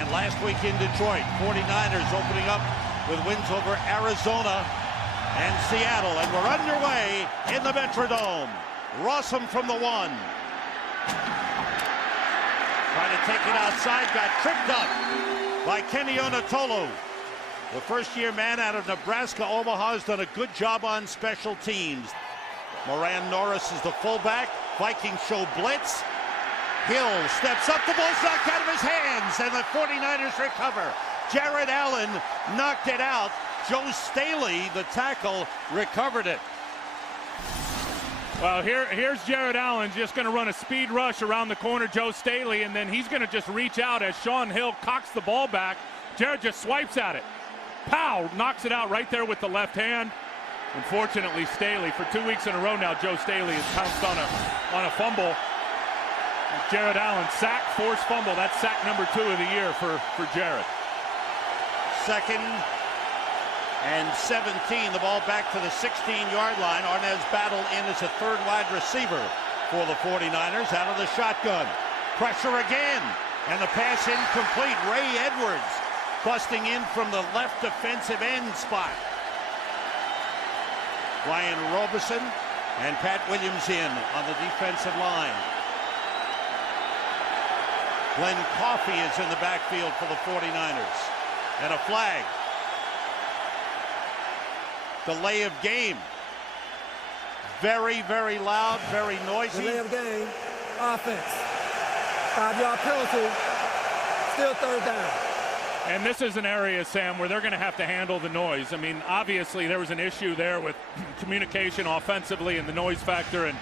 And last week in Detroit, 49ers opening up with wins over Arizona and Seattle. And we're underway in the Metrodome. Rossum from the 1. Trying to take it outside, got tripped up by Kenny Onatolu. The first-year man out of Nebraska, Omaha, has done a good job on special teams. Moran Norris is the fullback. Vikings show blitz. Hill steps up, the ball's knocked out of his hands, and the 49ers recover. Jared Allen knocked it out. Joe Staley, the tackle, recovered it. Well, here's Jared Allen just going to run a speed rush around the corner, Joe Staley, and then he's going to just reach out as Sean Hill cocks the ball back. Jared just swipes at it. Pow! Knocks it out right there with the left hand. Unfortunately, Staley, for 2 weeks in a row now, Joe Staley has pounced on a fumble. Jared Allen, sack, forced fumble. That's sack number 2 of the year for Jared. 2nd and 17. The ball back to the 16-yard line. Arnaz battled in as a third wide receiver for the 49ers out of the shotgun. Pressure again, and the pass incomplete. Ray Edwards busting in from the left defensive end spot. Ryan Robeson and Pat Williams in on the defensive line. Glenn Coffey is in the backfield for the 49ers. And a flag. Delay of game. Very, very loud, very noisy. Delay of game. Offense. 5-yard penalty. Still third down. And this is an area, Sam, where they're going to have to handle the noise. I mean, obviously there was an issue there with communication offensively and the noise factor, and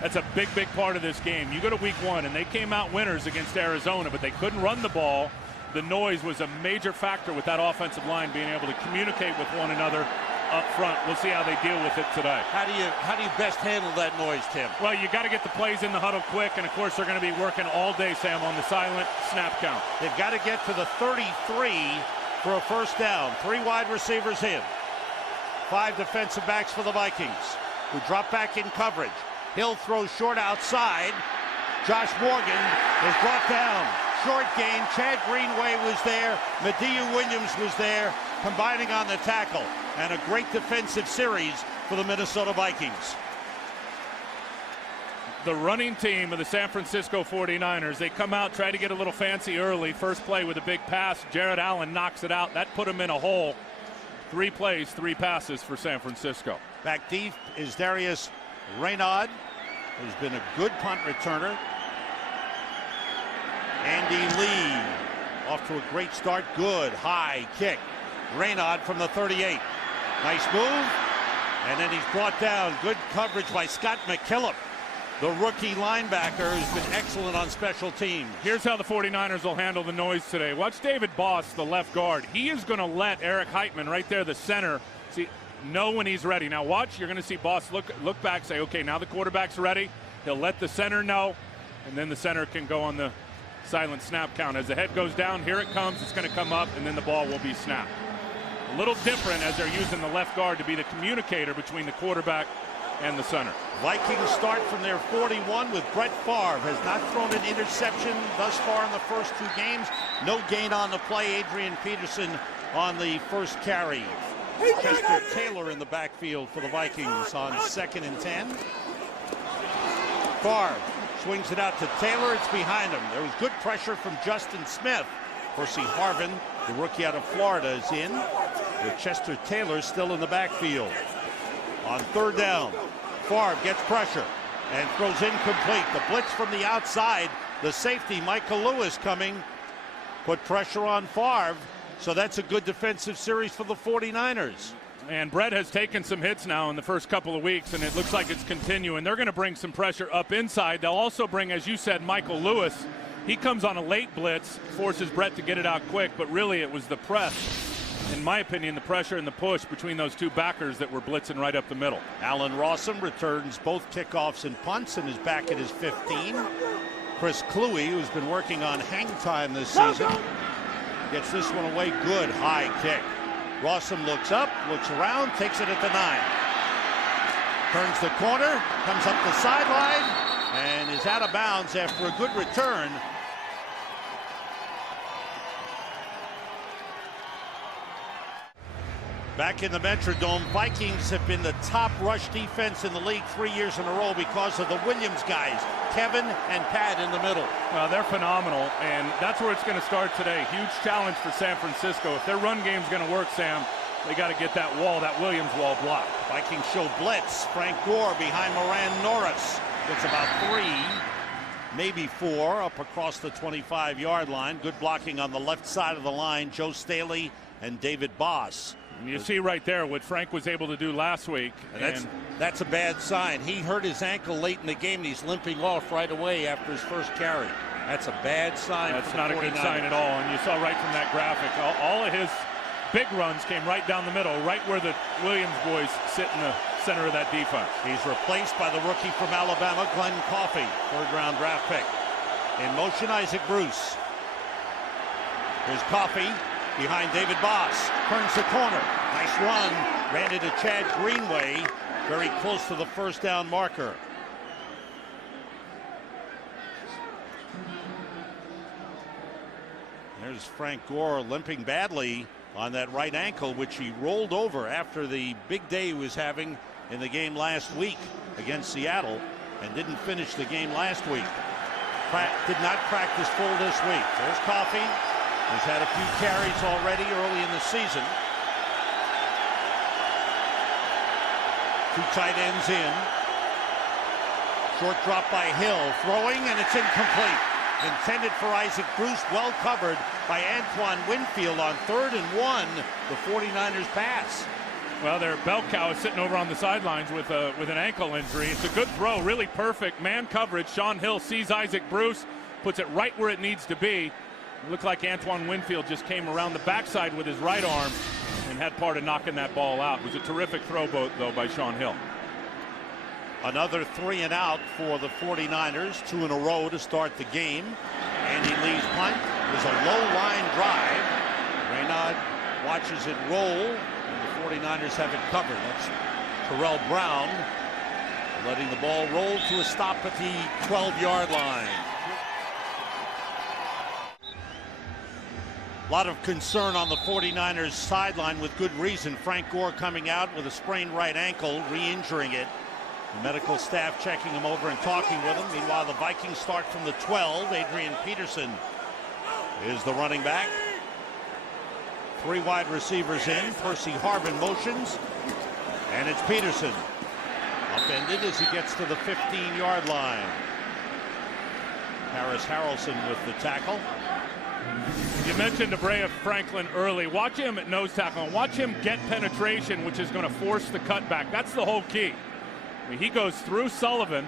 that's a big, big part of this game. You go to week 1, and they came out winners against Arizona, but they couldn't run the ball. The noise was a major factor with that offensive line being able to communicate with one another up front. We'll see how they deal with it today. How do you best handle that noise, Tim? Well, you got to get the plays in the huddle quick, and of course they're going to be working all day, Sam, on the silent snap count. They've got to get to the 33 for a first down. 3 wide receivers in. 5 defensive backs for the Vikings, who drop back in coverage. Hill throws short outside. Josh Morgan is brought down. Short gain. Chad Greenway was there. Mediu Williams was there, combining on the tackle. And a great defensive series for the Minnesota Vikings. The running team of the San Francisco 49ers, they come out, try to get a little fancy early. First play with a big pass. Jared Allen knocks it out. That put him in a hole. 3 plays, 3 passes for San Francisco. Back deep is Darius Reynaud, who's been a good punt returner. Andy Lee off to a great start. Good high kick. Reynaud from the 38. Nice move. And then he's brought down. Good coverage by Scott McKillop, the rookie linebacker, who's been excellent on special teams. Here's how the 49ers will handle the noise today. Watch David Boss, the left guard. He is going to let Eric Heitman, right there, the center, know when he's ready. Now watch, you're going to see Boss look back, say, okay, now the quarterback's ready. He'll let the center know, and then the center can go on the silent snap count. As the head goes down, here it comes, it's going to come up, and then the ball will be snapped. A little different as they're using the left guard to be the communicator between the quarterback and the center. Vikings start from their 41 with Brett Favre. Has not thrown an interception thus far in the first 2 games. No gain on the play. Adrian Peterson on the first carry. Chester Taylor in the backfield for the Vikings on 2nd and 10. Favre swings it out to Taylor. It's behind him. There was good pressure from Justin Smith. Percy Harvin, the rookie out of Florida, is in, with Chester Taylor still in the backfield. On 3rd down, Favre gets pressure and throws incomplete. The blitz from the outside. The safety, Michael Lewis, coming, put pressure on Favre. So that's a good defensive series for the 49ers. And Brett has taken some hits now in the first couple of weeks, and it looks like it's continuing. They're going to bring some pressure up inside. They'll also bring, as you said, Michael Lewis. He comes on a late blitz, forces Brett to get it out quick, but really it was the press, in my opinion, the pressure and the push between those 2 backers that were blitzing right up the middle. Allen Rossum returns both kickoffs and punts and is back at his 15. Chris Cluey, who's been working on hang time this season, gets this one away. Good high kick. Rossum looks up, looks around, takes it at the 9. Turns the corner, comes up the sideline, and is out of bounds after a good return Back in the Metrodome, Vikings have been the top rush defense in the league 3 years in a row because of the Williams guys, Kevin and Pat in the middle. Well, they're phenomenal, and that's where it's going to start today. Huge challenge for San Francisco. If their run game's going to work, Sam, they got to get that wall, that Williams wall blocked. Vikings show blitz. Frank Gore behind Moran Norris. Gets about 3, maybe 4 up across the 25-yard line. Good blocking on the left side of the line. Joe Staley and David Boss. And you see right there what Frank was able to do last week. And that's a bad sign. He hurt his ankle late in the game, and he's limping off right away after his first carry. That's a bad sign. That's not a good sign at all. And you saw right from that graphic, all of his big runs came right down the middle, right where the Williams boys sit in the center of that defense. He's replaced by the rookie from Alabama, Glenn Coffey, third-round draft pick. In motion, Isaac Bruce. Here's Coffey behind David Boss. Turns the corner. Nice run. Ran into Chad Greenway. Very close to the first down marker. There's Frank Gore limping badly on that right ankle, which he rolled over after the big day he was having in the game last week against Seattle, and didn't finish the game last week. Did not practice full this week. There's Coffey. He's had a few carries already early in the season. 2 tight ends in. Short drop by Hill. Throwing, and it's incomplete. Intended for Isaac Bruce, well covered by Antoine Winfield on 3rd and 1. The 49ers pass. Well, their bell cow is sitting over on the sidelines with an ankle injury. It's a good throw, really perfect man coverage. Sean Hill sees Isaac Bruce, puts it right where it needs to be. It looked like Antoine Winfield just came around the backside with his right arm and had part of knocking that ball out. It was a terrific throw, though, by Sean Hill. Another 3 and out for the 49ers, 2 in a row to start the game. Andy Lee's punt was a low line drive. Raynaud watches it roll, and the 49ers have it covered. That's Terrell Brown letting the ball roll to a stop at the 12-yard line. A lot of concern on the 49ers sideline with good reason. Frank Gore coming out with a sprained right ankle, re-injuring it. The medical staff checking him over and talking with him. Meanwhile, the Vikings start from the 12. Adrian Peterson is the running back. 3 wide receivers in. Percy Harvin motions. And it's Peterson. Upended as he gets to the 15-yard line. Harris Harrelson with the tackle. You mentioned Abrea Franklin early. Watch him at nose tackle and watch him get penetration, which is going to force the cutback. That's the whole key. I mean, he goes through Sullivan.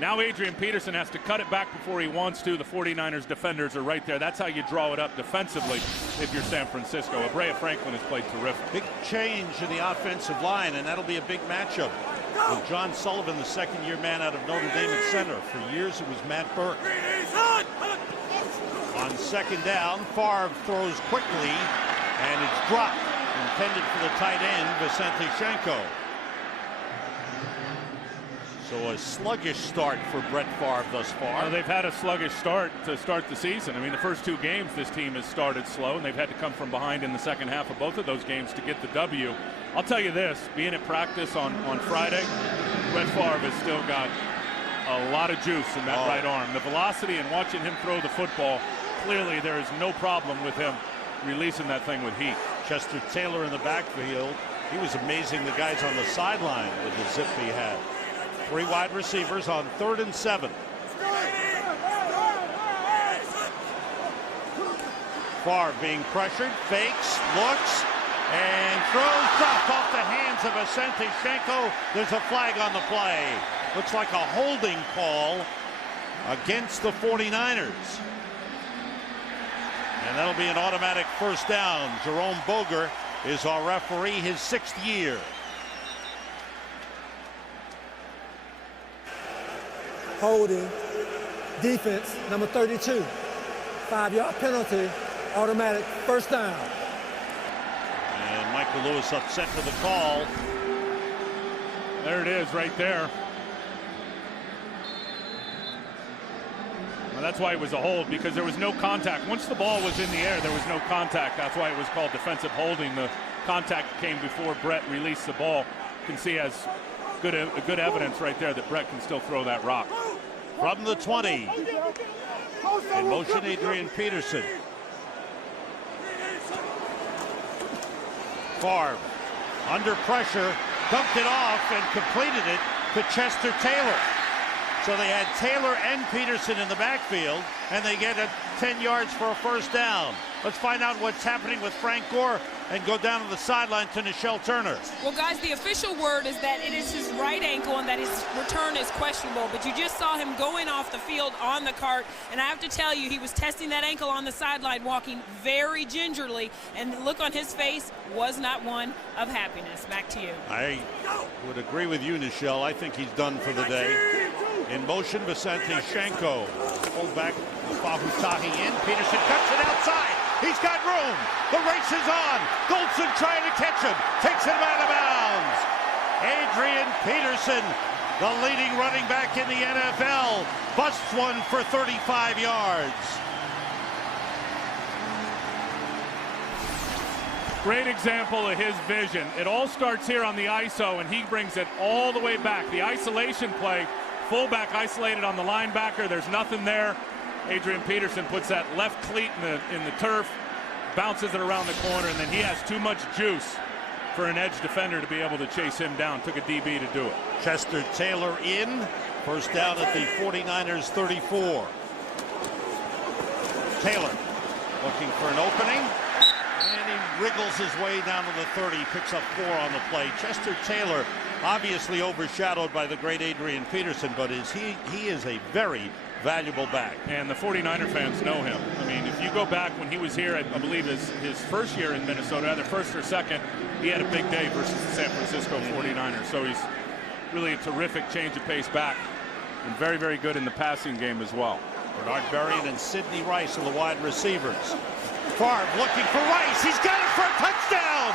Now Adrian Peterson has to cut it back before he wants to. The 49ers defenders are right there. That's how you draw it up defensively if you're San Francisco. Abrea Franklin has played terrific. Big change in the offensive line, and that'll be a big matchup. With John Sullivan, the second-year man out of Notre Dame at center. For years, it was Matt Burke. On second down, Favre throws quickly, and it's dropped. Intended for the tight end, Vicente Shenko. So a sluggish start for Brett Favre thus far. Well, they've had a sluggish start to start the season. I mean, the first 2 games, this team has started slow, and they've had to come from behind in the second half of both of those games to get the W. I'll tell you this, being at practice on Friday, Brett Favre has still got a lot of juice in that right arm. The velocity and watching him throw the football, clearly there is no problem with him releasing that thing with heat. Chester Taylor in the backfield. He was amazing, the guys on the sideline with the zip he had. 3 wide receivers on 3rd and 7. Favre being pressured, fakes, looks, and throws, dropped off the hands of Vicente Shenko. There's a flag on the play. Looks like a holding call against the 49ers. And that'll be an automatic first down. Jerome Boger is our referee, his 6th year. Holding, defense, number 32. 5-yard penalty, automatic first down. And Michael Lewis upset with the call. There it is right there. Well, that's why it was a hold, because there was no contact. Once the ball was in the air, there was no contact. That's why it was called defensive holding. The contact came before Brett released the ball. You can see has good evidence right there that Brett can still throw that rock. From the 20, in motion, Adrian Peterson. Favre, under pressure, dumped it off and completed it to Chester Taylor. So they had Taylor and Peterson in the backfield, and they get 10 yards for a first down. Let's find out what's happening with Frank Gore and go down to the sideline to Nichelle Turner. Well, guys, the official word is that it is his right ankle and that his return is questionable. But you just saw him going off the field on the cart, and I have to tell you, he was testing that ankle on the sideline, walking very gingerly, and the look on his face was not one of happiness. Back to you. I would agree with you, Nichelle. I think he's done for the day. In motion, Vicente Shenko. Fullback, Fahutahi in. Peterson cuts it outside. He's got room. The race is on. Goldson trying to catch him. Takes him out of bounds. Adrian Peterson, the leading running back in the NFL, busts one for 35 yards. Great example of his vision. It all starts here on the ISO, and he brings it all the way back. The isolation play, fullback isolated on the linebacker. There's nothing there. Adrian Peterson puts that left cleat in the turf, bounces it around the corner, and then he has too much juice for an edge defender to be able to chase him down. Took a DB to do it. Chester Taylor in. First down at the 49ers 34. Taylor looking for an opening. And he wriggles his way down to the 30, picks up 4 on the play. Chester Taylor obviously overshadowed by the great Adrian Peterson, but he is a very valuable back. And the 49er fans know him. I mean, if you go back when he was here, I believe his first year in Minnesota, either first or second, he had a big day versus the San Francisco 49ers. So he's really a terrific change of pace back and very, very good in the passing game as well. Bernard Berrien and Sidney Rice are the wide receivers. Favre looking for Rice. He's got it for a touchdown.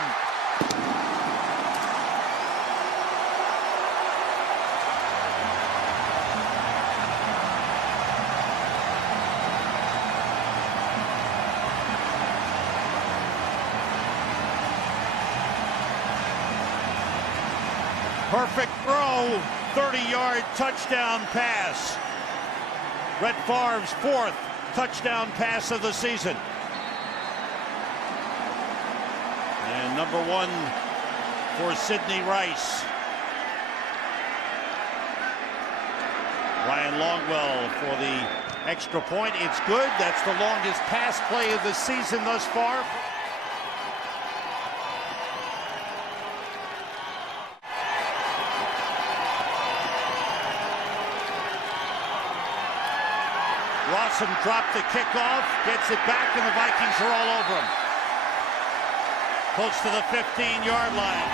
Perfect throw, 30-yard touchdown pass. Brett Favre's 4th touchdown pass of the season. And number 1 for Sidney Rice. Ryan Longwell for the extra point. It's good. That's the longest pass play of the season thus far. Rawson dropped the kickoff, gets it back, and the Vikings are all over him. Close to the 15-yard line.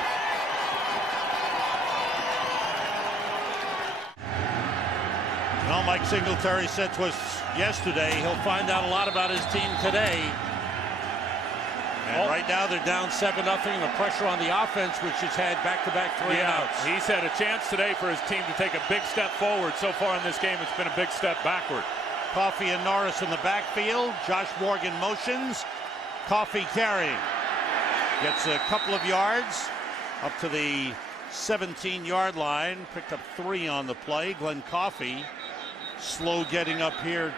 Well, Mike Singletary said to us yesterday he'll find out a lot about his team today. And right now they're down 7-0. The pressure on the offense, which has had back-to-back 3 outs. He's had a chance today for his team to take a big step forward. So far in this game, it's been a big step backward. Coffey and Norris in the backfield. Josh Morgan motions. Coffey carrying. Gets a couple of yards up to the 17-yard line. Picked up 3 on the play. Glenn Coffey slow getting up here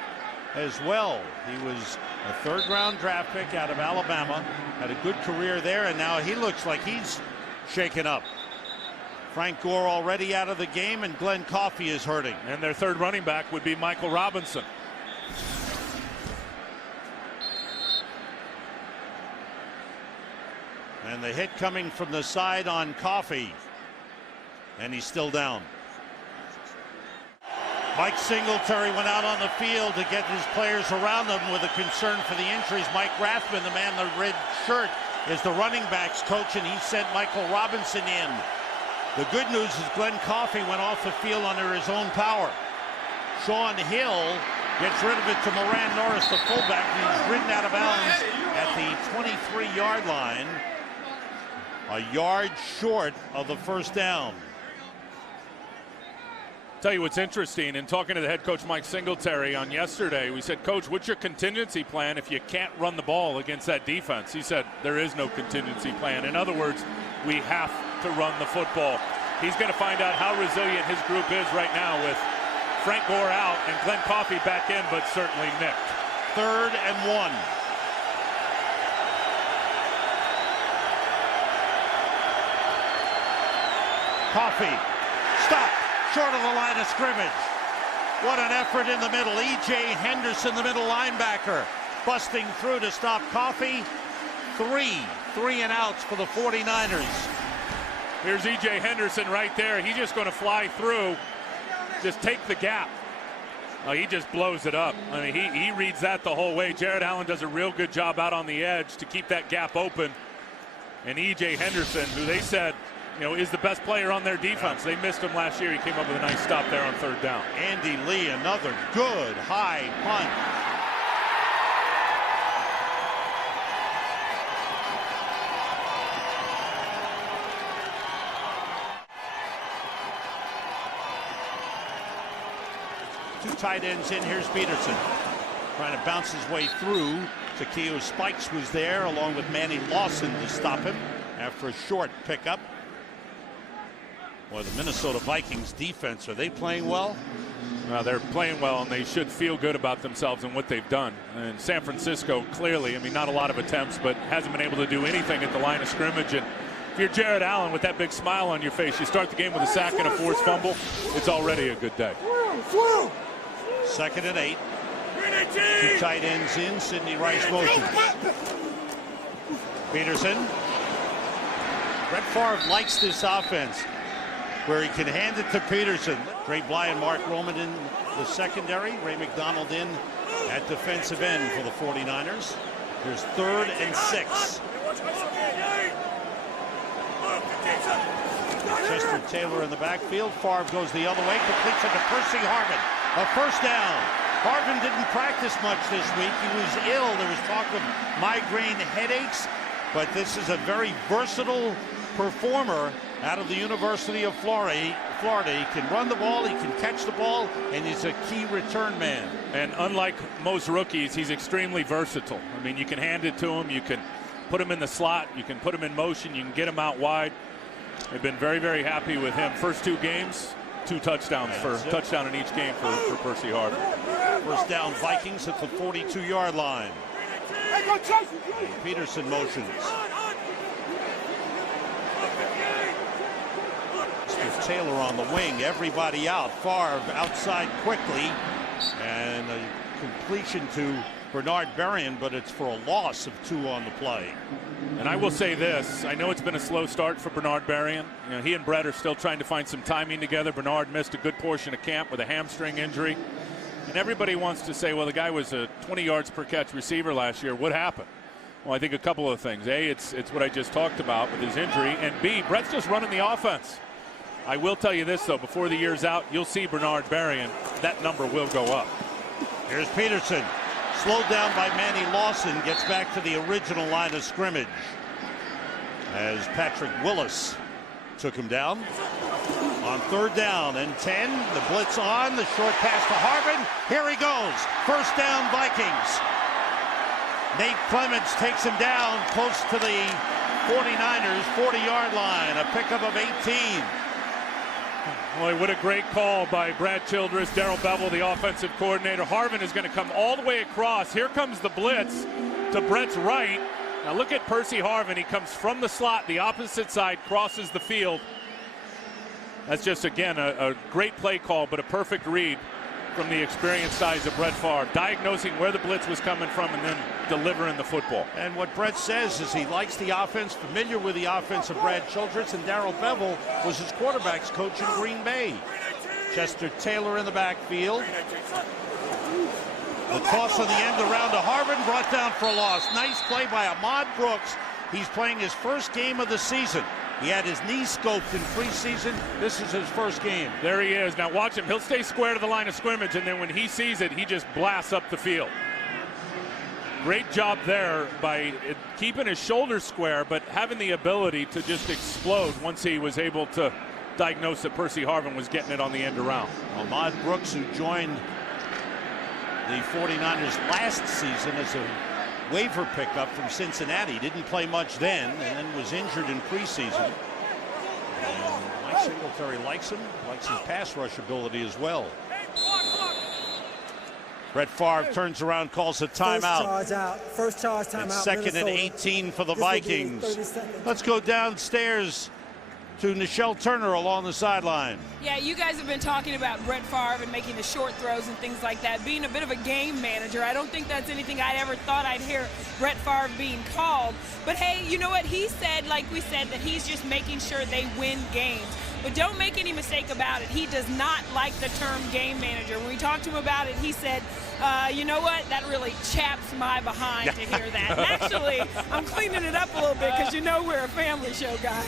as well. He was a 3rd-round draft pick out of Alabama. Had a good career there, and now he looks like he's shaken up. Frank Gore already out of the game, and Glenn Coffey is hurting. And their 3rd running back would be Michael Robinson. And the hit coming from the side on Coffey. And he's still down. Mike Singletary went out on the field to get his players around him with a concern for the injuries. Mike Rathman, the man in the red shirt, is the running backs coach, and he sent Michael Robinson in. The good news is Glenn Coffey went off the field under his own power. Sean Hill gets rid of it to Moran Norris, the fullback. He's ridden out of bounds at the 23-yard line. A yard short of the first down. Tell you what's interesting, in talking to the head coach Mike Singletary on yesterday, we said, Coach, what's your contingency plan if you can't run the ball against that defense? He said, there is no contingency plan. In other words, we have to run the football. He's going to find out how resilient his group is right now with Frank Gore out and Glenn Coffey back in, but certainly nicked. 3rd and 1. Coffey, stop, short of the line of scrimmage. What an effort in the middle. E.J. Henderson, the middle linebacker, busting through to stop Coffey. 3 and outs for the 49ers. Here's E.J. Henderson right there. He's just going to fly through, just take the gap. Oh, he just blows it up. I mean, he reads that the whole way. Jared Allen does a real good job out on the edge to keep that gap open. And E.J. Henderson, who they said, is the best player on their defense. They missed him last year. He came up with a nice stop there on 3rd down. Andy Lee, another good high punt. Two tight ends in. Here's Peterson trying to bounce his way through. Takeo Spikes was there along with Manny Lawson to stop him after a short pickup. Boy, the Minnesota Vikings defense, are they playing well? They're playing well, and they should feel good about themselves and what they've done. And San Francisco, clearly, I mean, not a lot of attempts, but hasn't been able to do anything at the line of scrimmage. And if you're Jared Allen with that big smile on your face, you start the game with a sack and a forced fumble, it's already a good day. 2nd and 8. Two tight ends in. Sidney Rice motions. Peterson. Brett Favre likes this offense where he can hand it to Peterson. Dre Bly and Mark Roman in the secondary. Ray McDonald in at defensive end for the 49ers. Here's 3rd and 6. Chester Taylor in the backfield. Favre goes the other way, completes it to Percy Harvin. A 1st down. Harvin didn't practice much this week. He was ill. There was talk of migraine headaches, but this is a very versatile performer out of the University of Florida. He can run the ball, he can catch the ball, and he's a key return man. And unlike most rookies, he's extremely versatile. I mean, you can hand it to him, you can put him in the slot, you can put him in motion, you can get him out wide. They've been very, very happy with him. First 2 games, 2 touchdowns touchdown in each game for Percy Harvin. 1st down Vikings at the 42-yard line. Peterson motions. Taylor on the wing, everybody out. Favre outside quickly, and a completion to Bernard Berrien, but it's for a loss of 2 on the play. And I will say this, I know it's been a slow start for Bernard Berrien. He and Brett are still trying to find some timing together. Bernard missed a good portion of camp with a hamstring injury. And everybody wants to say, well, the guy was a 20 yards per catch receiver last year. What happened? Well, I think a couple of things. A, it's what I just talked about with his injury. And B, Brett's just running the offense. I will tell you this, though, before the year's out, you'll see Bernard Berrien. That number will go up. Here's Peterson. Slowed down by Manny Lawson. Gets back to the original line of scrimmage as Patrick Willis took him down. On 3rd down and 10. The blitz on. The short pass to Harvin. Here he goes. 1st down Vikings. Nate Clements takes him down close to the 49ers 40-yard line. A pickup of 18. Boy, what a great call by Brad Childress, Darrell Bevel, the offensive coordinator. Harvin is going to come all the way across. Here comes the blitz to Brett's right. Now look at Percy Harvin. He comes from the slot, the opposite side, crosses the field. That's just, again, a great play call, but a perfect read from the experienced size of Brett Favre, diagnosing where the blitz was coming from and then delivering the football. And what Brett says is he likes the offense, familiar with the offense of Brad Childress, and Darrell Bevel was his quarterback's coach in Green Bay. Chester Taylor in the backfield. The toss on the end around to Harvin, brought down for a loss. Nice play by Ahmad Brooks. He's playing his first game of the season. He had his knee scoped in preseason. This is his first game. There he is. Now watch him. He'll stay square to the line of scrimmage, and then when he sees it, he just blasts up the field. Great job there by keeping his shoulders square, but having the ability to just explode once he was able to diagnosed that Percy Harvin was getting it on the end around. Ahmad Brooks, who joined the 49ers last season as a waiver pickup from Cincinnati, didn't play much then and then was injured in preseason. And Mike Singletary likes him, likes his pass rush ability as well. Brett Favre turns around, calls a timeout. First charge timeout. It's second and 18 for the Vikings. Let's go downstairs to Nichelle Turner along the sideline. Yeah, you guys have been talking about Brett Favre and making the short throws and things like that, being a bit of a game manager. I don't think that's anything I ever thought I'd hear Brett Favre being called. But hey, you know what? He said, like we said, that he's just making sure they win games. But don't make any mistake about it. He does not like the term game manager. When we talked to him about it, he said, you know what? That really chaps my behind to hear that. And actually, I'm cleaning it up a little bit because you know we're a family show, guys.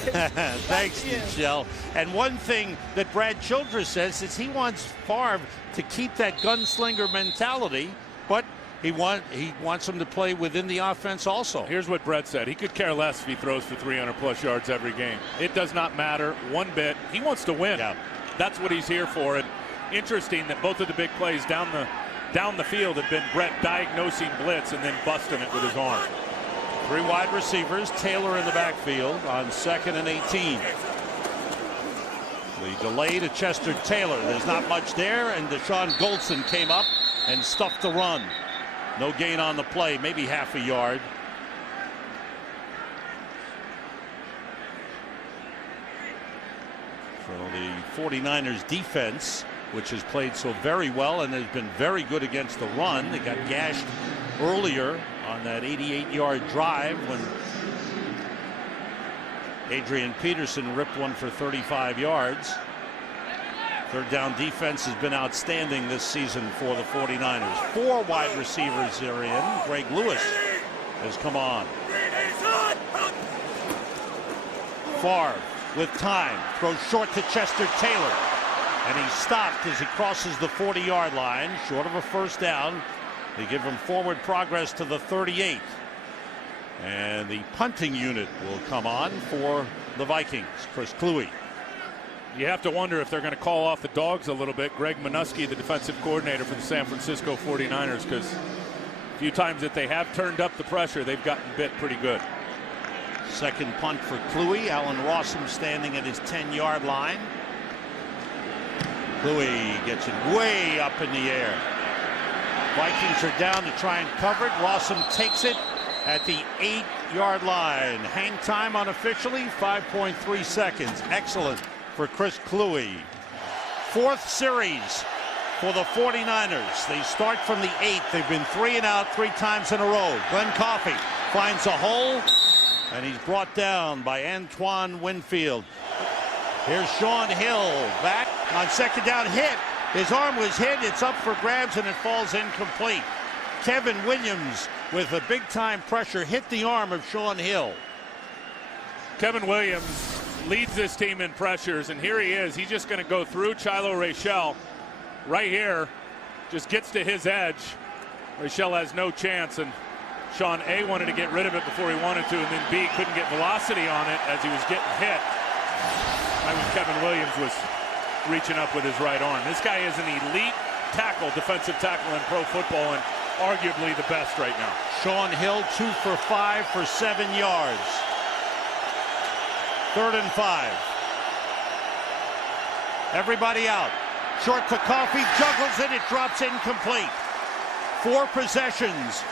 Thanks, Nichelle. And one thing that Brad Childress says is he wants Favre to keep that gunslinger mentality, but he wants him to play within the offense also. Here's what Brett said. He could care less if he throws for 300-plus yards every game. It does not matter one bit. He wants to win. Yeah. That's what he's here for. And interesting that both of the big plays down the field have been Brett diagnosing blitz and then busting it with his arm. 3 wide receivers, Taylor in the backfield on 2nd and 18. The delay to Chester Taylor. There's not much there, and Deshaun Goldson came up and stuffed the run. No gain on the play, maybe half a yard. So the 49ers defense, which has played so very well and has been very good against the run. They got gashed earlier on that 88-yard drive when Adrian Peterson ripped one for 35 yards. Third down defense has been outstanding this season for the 49ers. 4 wide receivers are in. Greg Lewis has come on. Favre with time, throws short to Chester Taylor, and he's stopped as he crosses the 40-yard line, short of a first down. They give him forward progress to the 38. And the punting unit will come on for the Vikings. Chris Kluwe. You have to wonder if they're going to call off the dogs a little bit. Greg Minuski, the defensive coordinator for the San Francisco 49ers, because a few times that they have turned up the pressure, they've gotten bit pretty good. Second punt for Kluwe. Allen Rossum standing at his 10-yard line. Kluwe gets it way up in the air. Vikings are down to try and cover it. Rossum takes it at the 8-yard line. Hang time unofficially, 5.3 seconds. Excellent for Chris Kluwe. 4th series for the 49ers. They start from the 8. They've been 3 and out 3 times in a row. Glenn Coffey finds a hole, and he's brought down by Antoine Winfield. Here's Sean Hill back on 2nd down, hit. His arm was hit. It's up for grabs, and it falls incomplete. Kevin Williams with a big-time pressure hit the arm of Sean Hill. Kevin Williams leads this team in pressures, and here he is. He's just going to go through Chilo Rachel right here. Just gets to his edge. Rachel has no chance, and Sean A wanted to get rid of it before he wanted to, and then B couldn't get velocity on it as he was getting hit. That was Kevin Williams was reaching up with his right arm. This guy is an elite tackle, defensive tackle in pro football, and arguably the best right now. Sean Hill 2 for 5 for 7 yards. 3rd and 5. Everybody out. Short to Coffey, juggles it, it drops incomplete. 4 possessions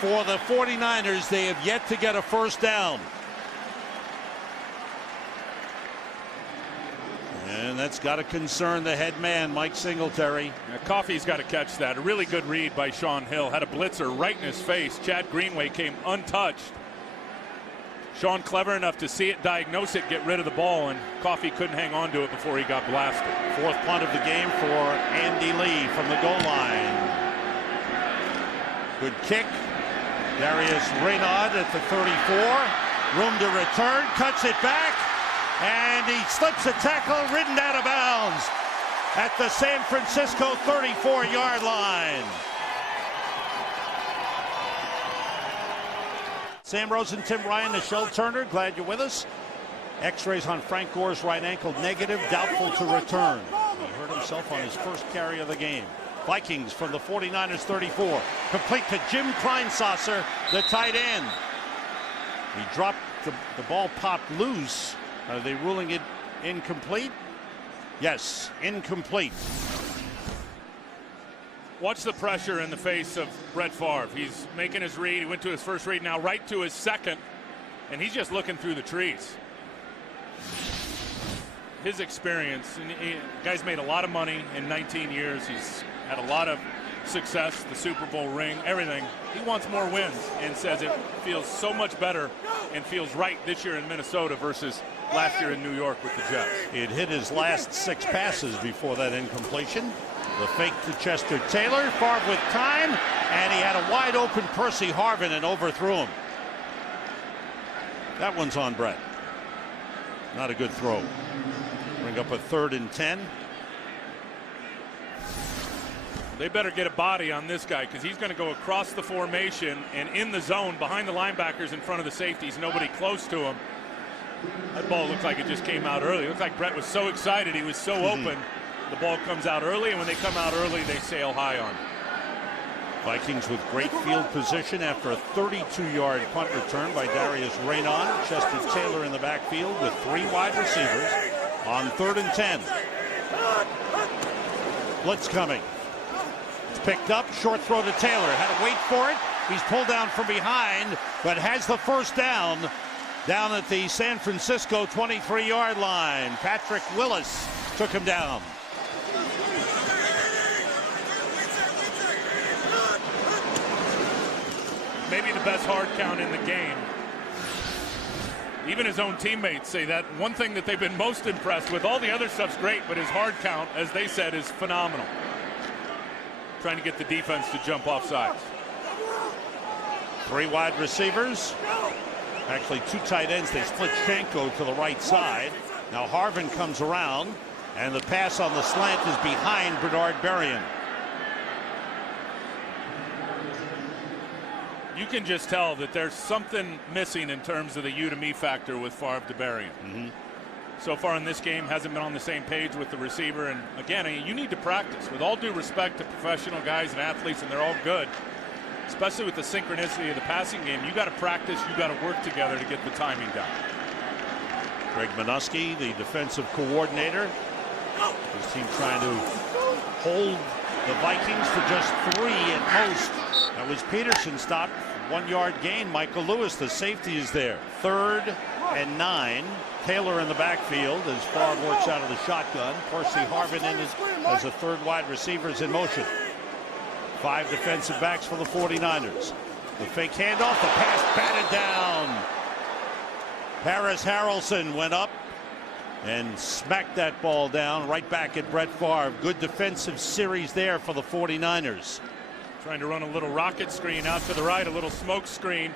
for the 49ers. They have yet to get a first down. And that's got to concern the head man, Mike Singletary. Now, Coffey's got to catch that. A really good read by Sean Hill. Had a blitzer right in his face. Chad Greenway came untouched. Sean clever enough to see it, diagnose it, get rid of the ball, and Coffey couldn't hang on to it before he got blasted. 4th punt of the game for Andy Lee from the goal line. Good kick. Darius Reynaud at the 34. Room to return, cuts it back, and he slips a tackle, ridden out of bounds at the San Francisco 34-yard line. Sam Rosen, Tim Ryan, Nichelle Turner, glad you're with us. X-rays on Frank Gore's right ankle, negative, doubtful to return. He hurt himself on his first carry of the game. Vikings from the 49ers 34. Complete to Jim Kleinsasser, the tight end. He dropped the ball, popped loose. Are they ruling it incomplete? Yes, incomplete. Watch the pressure in the face of Brett Favre. He's making his read. He went to his first read, now right to his second, and he's just looking through the trees. His experience, and guy's made a lot of money in 19 years. He's had a lot of success, the Super Bowl ring, everything. He wants more wins and says it feels so much better and feels right this year in Minnesota versus last year in New York with the Jets. It hit his last 6 passes before that incompletion. The fake to Chester Taylor, Favre with time, and he had a wide open Percy Harvin and overthrew him. That one's on Brett. Not a good throw. Bring up a 3rd and 10. They better get a body on this guy because he's going to go across the formation and in the zone behind the linebackers in front of the safeties. Nobody close to him. That ball looked like it just came out early. It looked like Brett was so excited. He was so open. The ball comes out early, and when they come out early, they sail high on. Vikings with great field position after a 32-yard punt return by Darius Raynon. Chester Taylor in the backfield with 3 wide receivers on 3rd and 10. Blitz coming. It's picked up. Short throw to Taylor. Had to wait for it. He's pulled down from behind, but has the first down at the San Francisco 23-yard line. Patrick Willis took him down. Maybe the best hard count in the game. Even his own teammates say that one thing that they've been most impressed with. All the other stuff's great, but his hard count, as they said, is phenomenal. Trying to get the defense to jump off sides. 3 wide receivers. Actually 2 tight ends. They split Shanko to the right side. Now Harvin comes around, and the pass on the slant is behind Bernard Berrien. You can just tell that there's something missing in terms of the you to me factor with Favre to Berrien. So far in this game, hasn't been on the same page with the receiver. And again, you need to practice. With all due respect to professional guys and athletes, and they're all good, especially with the synchronicity of the passing game, you got to practice, you got to work together to get the timing down. Greg Minuski, the defensive coordinator. His team trying to hold the Vikings to just 3 at most. That was Peterson stopped. 1-yard gain. Michael Lewis, the safety, is there. 3rd and 9. Taylor in the backfield as Favre works out of the shotgun. Percy Harvin in as a 3rd wide receiver is in motion. 5 defensive backs for the 49ers. The fake handoff, the pass batted down. Paris Harrelson went up and smacked that ball down right back at Brett Favre. Good defensive series there for the 49ers. Trying to run a little rocket screen out to the right, a little smoke screen.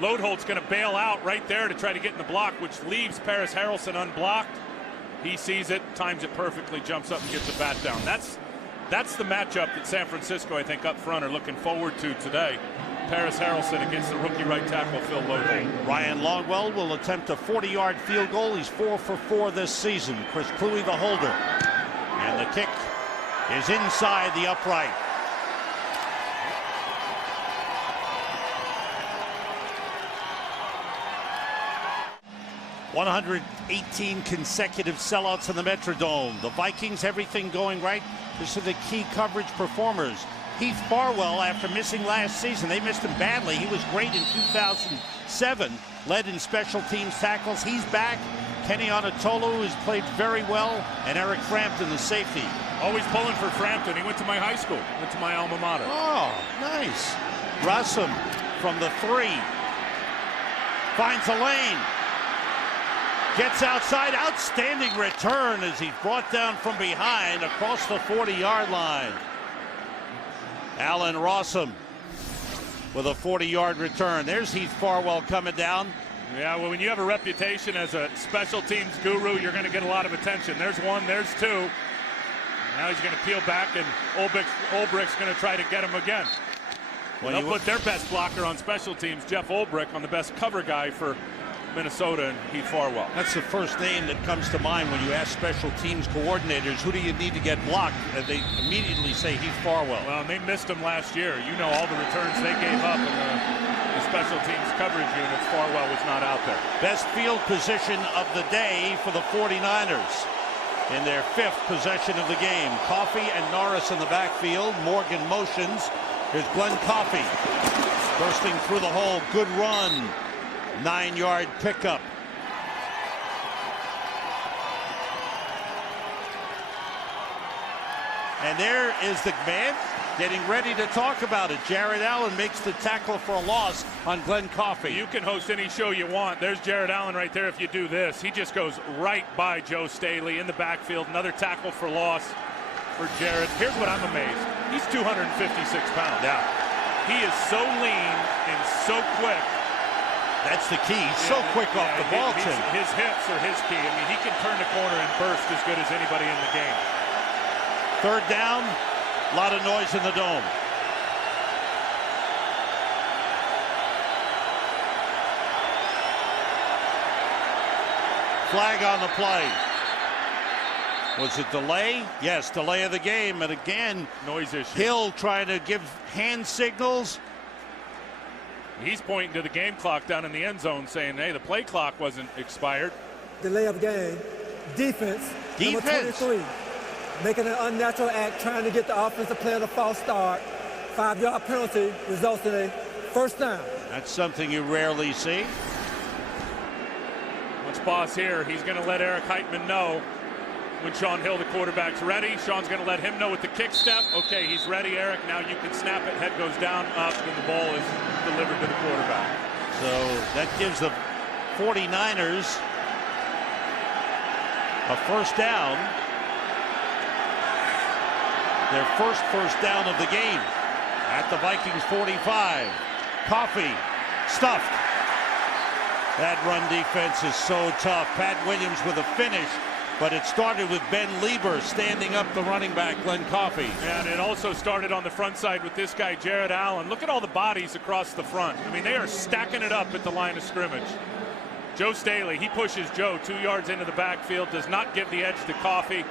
Loadholt's going to bail out right there to try to get in the block, which leaves Paris Harrelson unblocked. He sees it, times it perfectly, jumps up and gets the bat down. That's the matchup that San Francisco, I think, up front are looking forward to today. Paris Harrelson against the rookie right tackle Phil Loadholt. Ryan Longwell will attempt a 40-yard field goal. He's 4 for 4 this season. Chris Cluey, the holder. And the kick is inside the upright. $118 consecutive sellouts in the Metrodome. The Vikings, everything going right. This are the key coverage performers. Heath Farwell, after missing last season, they missed him badly. He was great in 2007, led in special teams tackles. He's back. Kenny Onatolu has played very well, and Eric Frampton, the safety. Always pulling for Frampton. He went to my high school, went to my alma mater. Oh, nice. Russum from the 3. Finds a lane. Gets outside. Outstanding return as he's brought down from behind across the 40-yard line. Alan Rossum with a 40-yard return. There's Heath Farwell coming down. Yeah, well, when you have a reputation as a special teams guru, you're going to get a lot of attention. There's 1, there's 2. Now he's going to peel back, and Ulbricht's going to try to get him again. Well, they'll put their best blocker on special teams, Jeff Ulbricht, on the best cover guy for Minnesota and Heath Farwell. That's the first name that comes to mind when you ask special teams coordinators, who do you need to get blocked? They immediately say Heath Farwell. Well, and they missed him last year. You know all the returns they gave up in the special teams coverage units. Farwell was not out there. Best field position of the day for the 49ers in their 5th possession of the game. Coffey and Norris in the backfield. Morgan motions. Here's Glenn Coffey bursting through the hole. Good run. 9-yard pickup. And there is the man getting ready to talk about it. Jared Allen makes the tackle for a loss on Glenn Coffey. You can host any show you want. There's Jared Allen right there if you do this. He just goes right by Joe Staley in the backfield. Another tackle for loss for Jared. Here's what I'm amazed. He's 256 pounds. Yeah. He is so lean and so quick. That's the key. He's so quick off the ball, Tim. His hips are his key. I mean, he can turn the corner and burst as good as anybody in the game. 3rd down, a lot of noise in the dome. Flag on the play. Was it delay? Yes, delay of the game. And again, noise issue. Hill trying to give hand signals. He's pointing to the game clock down in the end zone saying, hey, the play clock wasn't expired. Delay of game. Defense. Number 23. Making an unnatural act, trying to get the offensive player to false start. 5-yard penalty results in a 1st down. That's something you rarely see. Once Boss here, he's going to let Eric Heitman know when Sean Hill, the quarterback's ready. Sean's going to let him know with the kick step. Okay, he's ready, Eric. Now you can snap it. Head goes down, up, and the ball is delivered to the quarterback. So that gives the 49ers a 1st down. Their first down of the game at the Vikings 45. Coffey stuffed. That run defense is so tough. Pat Williams with a finish, but it started with Ben Lieber standing up the running back, Glenn Coffey. And it also started on the front side with this guy, Jared Allen. Look at all the bodies across the front. I mean, they are stacking it up at the line of scrimmage. Joe Staley, he pushes Joe 2 yards into the backfield, does not give the edge to Coffey.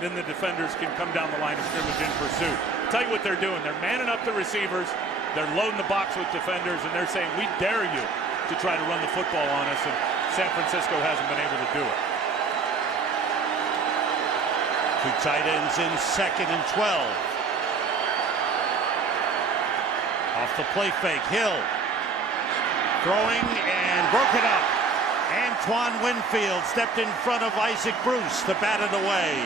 Then the defenders can come down the line of scrimmage in pursuit. I'll tell you what they're doing. They're manning up the receivers. They're loading the box with defenders, and they're saying, we dare you to try to run the football on us, and San Francisco hasn't been able to do it. 2 tight ends in 2nd and 12. Off the play fake, Hill throwing and broke it up. Antoine Winfield stepped in front of Isaac Bruce to bat it away.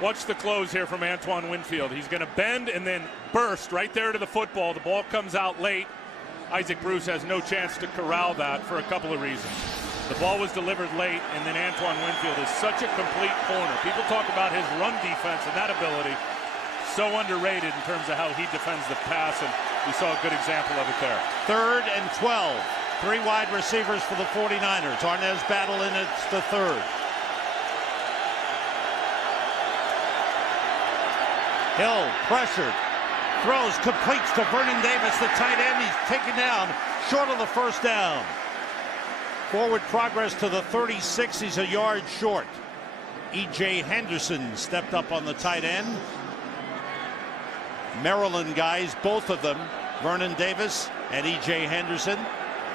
Watch the close here from Antoine Winfield. He's going to bend and then burst right there to the football. The ball comes out late. Isaac Bruce has no chance to corral that for a couple of reasons. The ball was delivered late, and then Antoine Winfield is such a complete corner. People talk about his run defense and that ability. So underrated in terms of how he defends the pass, and we saw a good example of it there. 3rd and 12. 3 wide receivers for the 49ers. Arnaz battle in it's the 3rd. Hill pressured. Throws, completes to Vernon Davis, the tight end. He's taken down short of the 1st down. Forward progress to the 36. He's a yard short. E.J. Henderson stepped up on the tight end. Maryland guys, both of them, Vernon Davis and E.J. Henderson.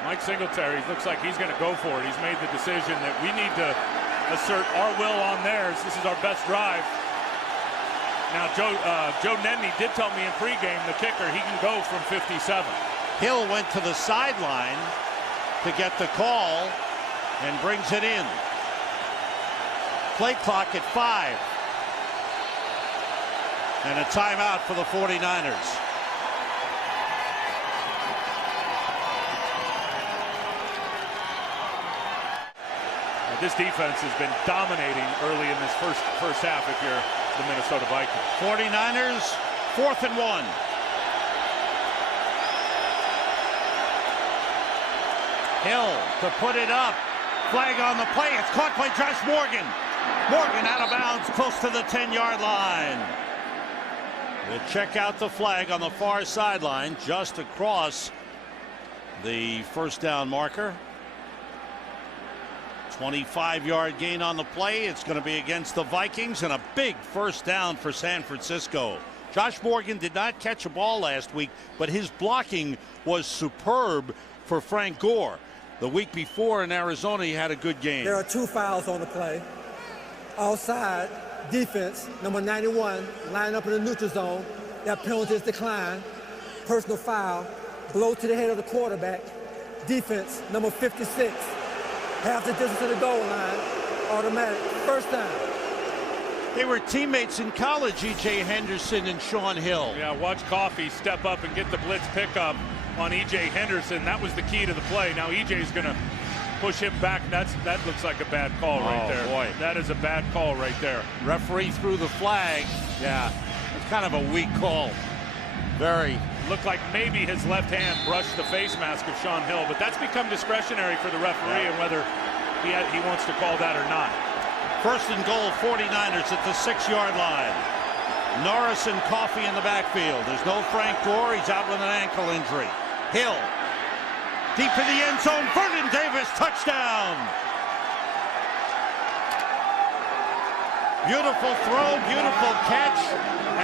Mike Singletary looks like he's going to go for it. He's made the decision that we need to assert our will on theirs. This is our best drive. Now, Joe Nedney did tell me in pregame, the kicker, he can go from 57. Hill went to the sideline to get the call and brings it in. Play clock at 5. And a timeout for the 49ers. This defense has been dominating early in this first half if you're the Minnesota Vikings. 49ers, 4th and 1. Hill to put it up. Flag on the play. It's caught by Josh Morgan. Morgan out of bounds close to the 10-yard line. We'll check out the flag on the far sideline just across the first down marker. 25-yard gain on the play. It's going to be against the Vikings, and a big first down for San Francisco. Josh Morgan did not catch a ball last week, but his blocking was superb for Frank Gore. The week before in Arizona, he had a good game. There are 2 fouls on the play. Offside, defense, number 91, line up in the neutral zone. That penalty is declined. Personal foul, blow to the head of the quarterback. Defense, number 56, half the distance to the goal line, automatic, first down. They were teammates in college, E.J. Henderson and Sean Hill. Yeah, watch Coffey step up and get the blitz pickup on E.J. Henderson. That was the key to the play. Now E.J.'s going to push him back. That looks like a bad call right there. Boy. That is a bad call right there. Referee threw the flag. Yeah, it's kind of a weak call. Very. Looked like maybe his left hand brushed the face mask of Sean Hill, but that's become discretionary for the referee and whether he wants to call that or not. First and goal, 49ers at the 6-yard line. Norris and Coffey in the backfield. There's no Frank Gore. He's out with an ankle injury. Hill deep in the end zone. Vernon Davis, touchdown. Beautiful throw, beautiful catch,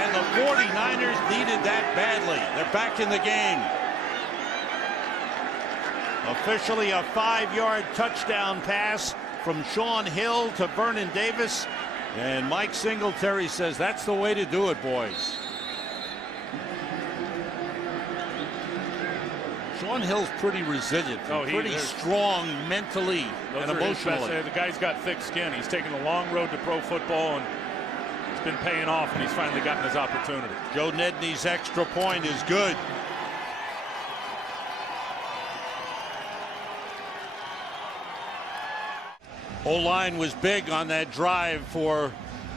and the 49ers needed that badly. They're back in the game. Officially a 5-yard touchdown pass from Sean Hill to Vernon Davis, and Mike Singletary says that's the way to do it, boys. Sean Hill's pretty resilient, pretty strong mentally and emotionally. The guy's got thick skin. He's taken a long road to pro football, and it's been paying off, and he's finally gotten his opportunity. Joe Nedney's extra point is good. O-line was big on that drive for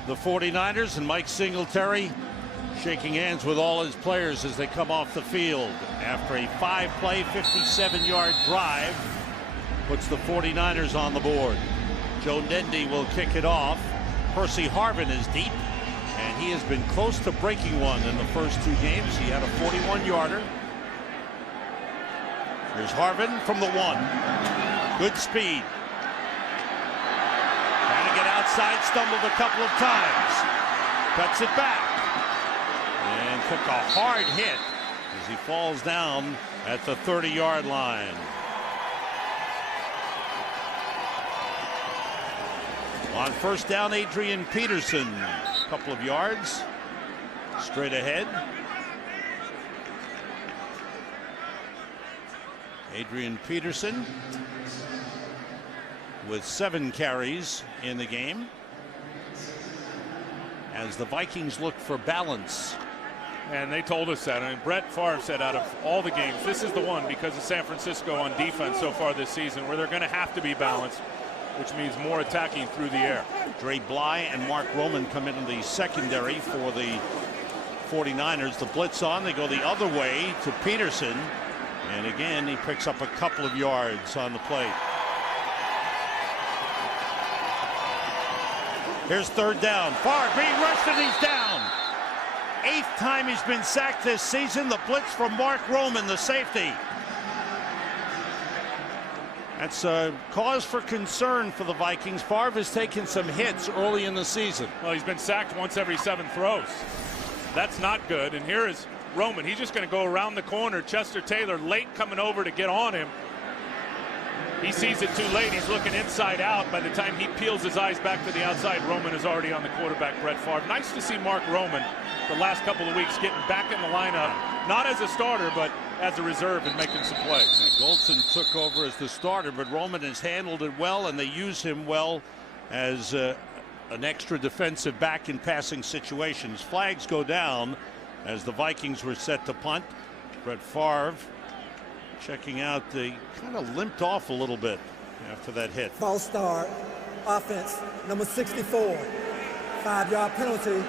the 49ers, and Mike Singletary shaking hands with all his players as they come off the field after a 5-play, 57-yard drive. Puts the 49ers on the board. Joe Nedney will kick it off. Percy Harvin is deep, and he has been close to breaking one in the first 2 games. He had a 41-yarder. Here's Harvin from the 1. Good speed. Outside, stumbled a couple of times. Cuts it back. And took a hard hit as he falls down at the 30-yard line. On first down, Adrian Peterson. A couple of yards. Straight ahead. Adrian Peterson with 7 carries in the game as the Vikings look for balance. And they told us that. I mean, Brett Favre said out of all the games, this is the one because of San Francisco on defense so far this season where they're going to have to be balanced, which means more attacking through the air. Dre Bly and Mark Roman come in the secondary for the 49ers. The blitz on, they go the other way to Peterson, and again he picks up a couple of yards on the play. Here's third down. Favre being rushed and he's down. 8th time he's been sacked this season. The blitz from Mark Roman, the safety. That's a cause for concern for the Vikings. Favre has taken some hits early in the season. Well, he's been sacked once every 7 throws. That's not good. And here is Roman. He's just going to go around the corner. Chester Taylor late coming over to get on him. He sees it too late. He's looking inside out. By the time he peels his eyes back to the outside, Roman is already on the quarterback, Brett Favre. Nice to see Mark Roman the last couple of weeks getting back in the lineup, not as a starter, but as a reserve and making some plays. Goldson took over as the starter, but Roman has handled it well, and they use him well as an extra defensive back in passing situations. Flags go down as the Vikings were set to punt. Brett Favre checking out, they kind of limped off a little bit after that hit. False start, offense, number 64, 5-yard penalty,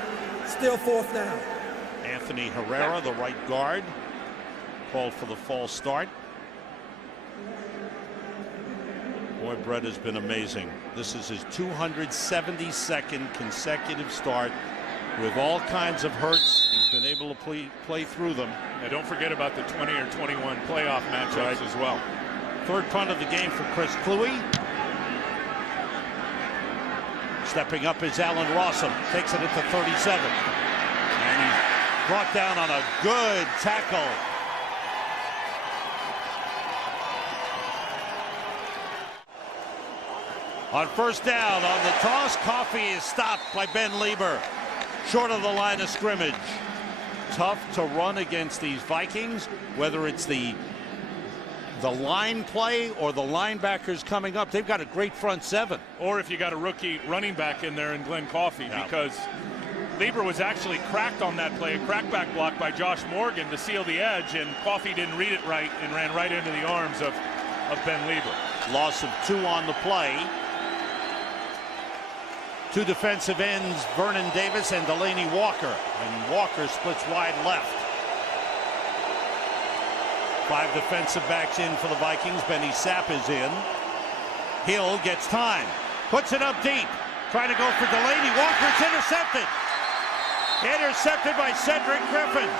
still 4th down. Anthony Herrera, the right guard, called for the false start. Boy, Brett has been amazing. This is his 272nd consecutive start with all kinds of hurts, been able to play through them. Now, don't forget about the 20 or 21 playoff matchups as well. Third punt of the game for Chris Cluey. Stepping up is Allen Rossum. Takes it at the 37. And he's brought down on a good tackle. On first down, on the toss, Coffey is stopped by Ben Lieber, short of the line of scrimmage. Tough to run against these Vikings, whether it's the line play or the linebackers coming up. They've got a great front seven. Or if you got a rookie running back in there in Glenn Coffey, because Lieber was actually cracked on that play, a crackback block by Josh Morgan to seal the edge, and Coffey didn't read it right and ran right into the arms of Ben Lieber. Loss of 2 on the play. 2 defensive ends, Vernon Davis and Delaney Walker. And Walker splits wide left. 5 defensive backs in for the Vikings. Benny Sapp is in. Hill gets time. Puts it up deep. Trying to go for Delaney. Walker's intercepted. Intercepted by Cedric Griffin.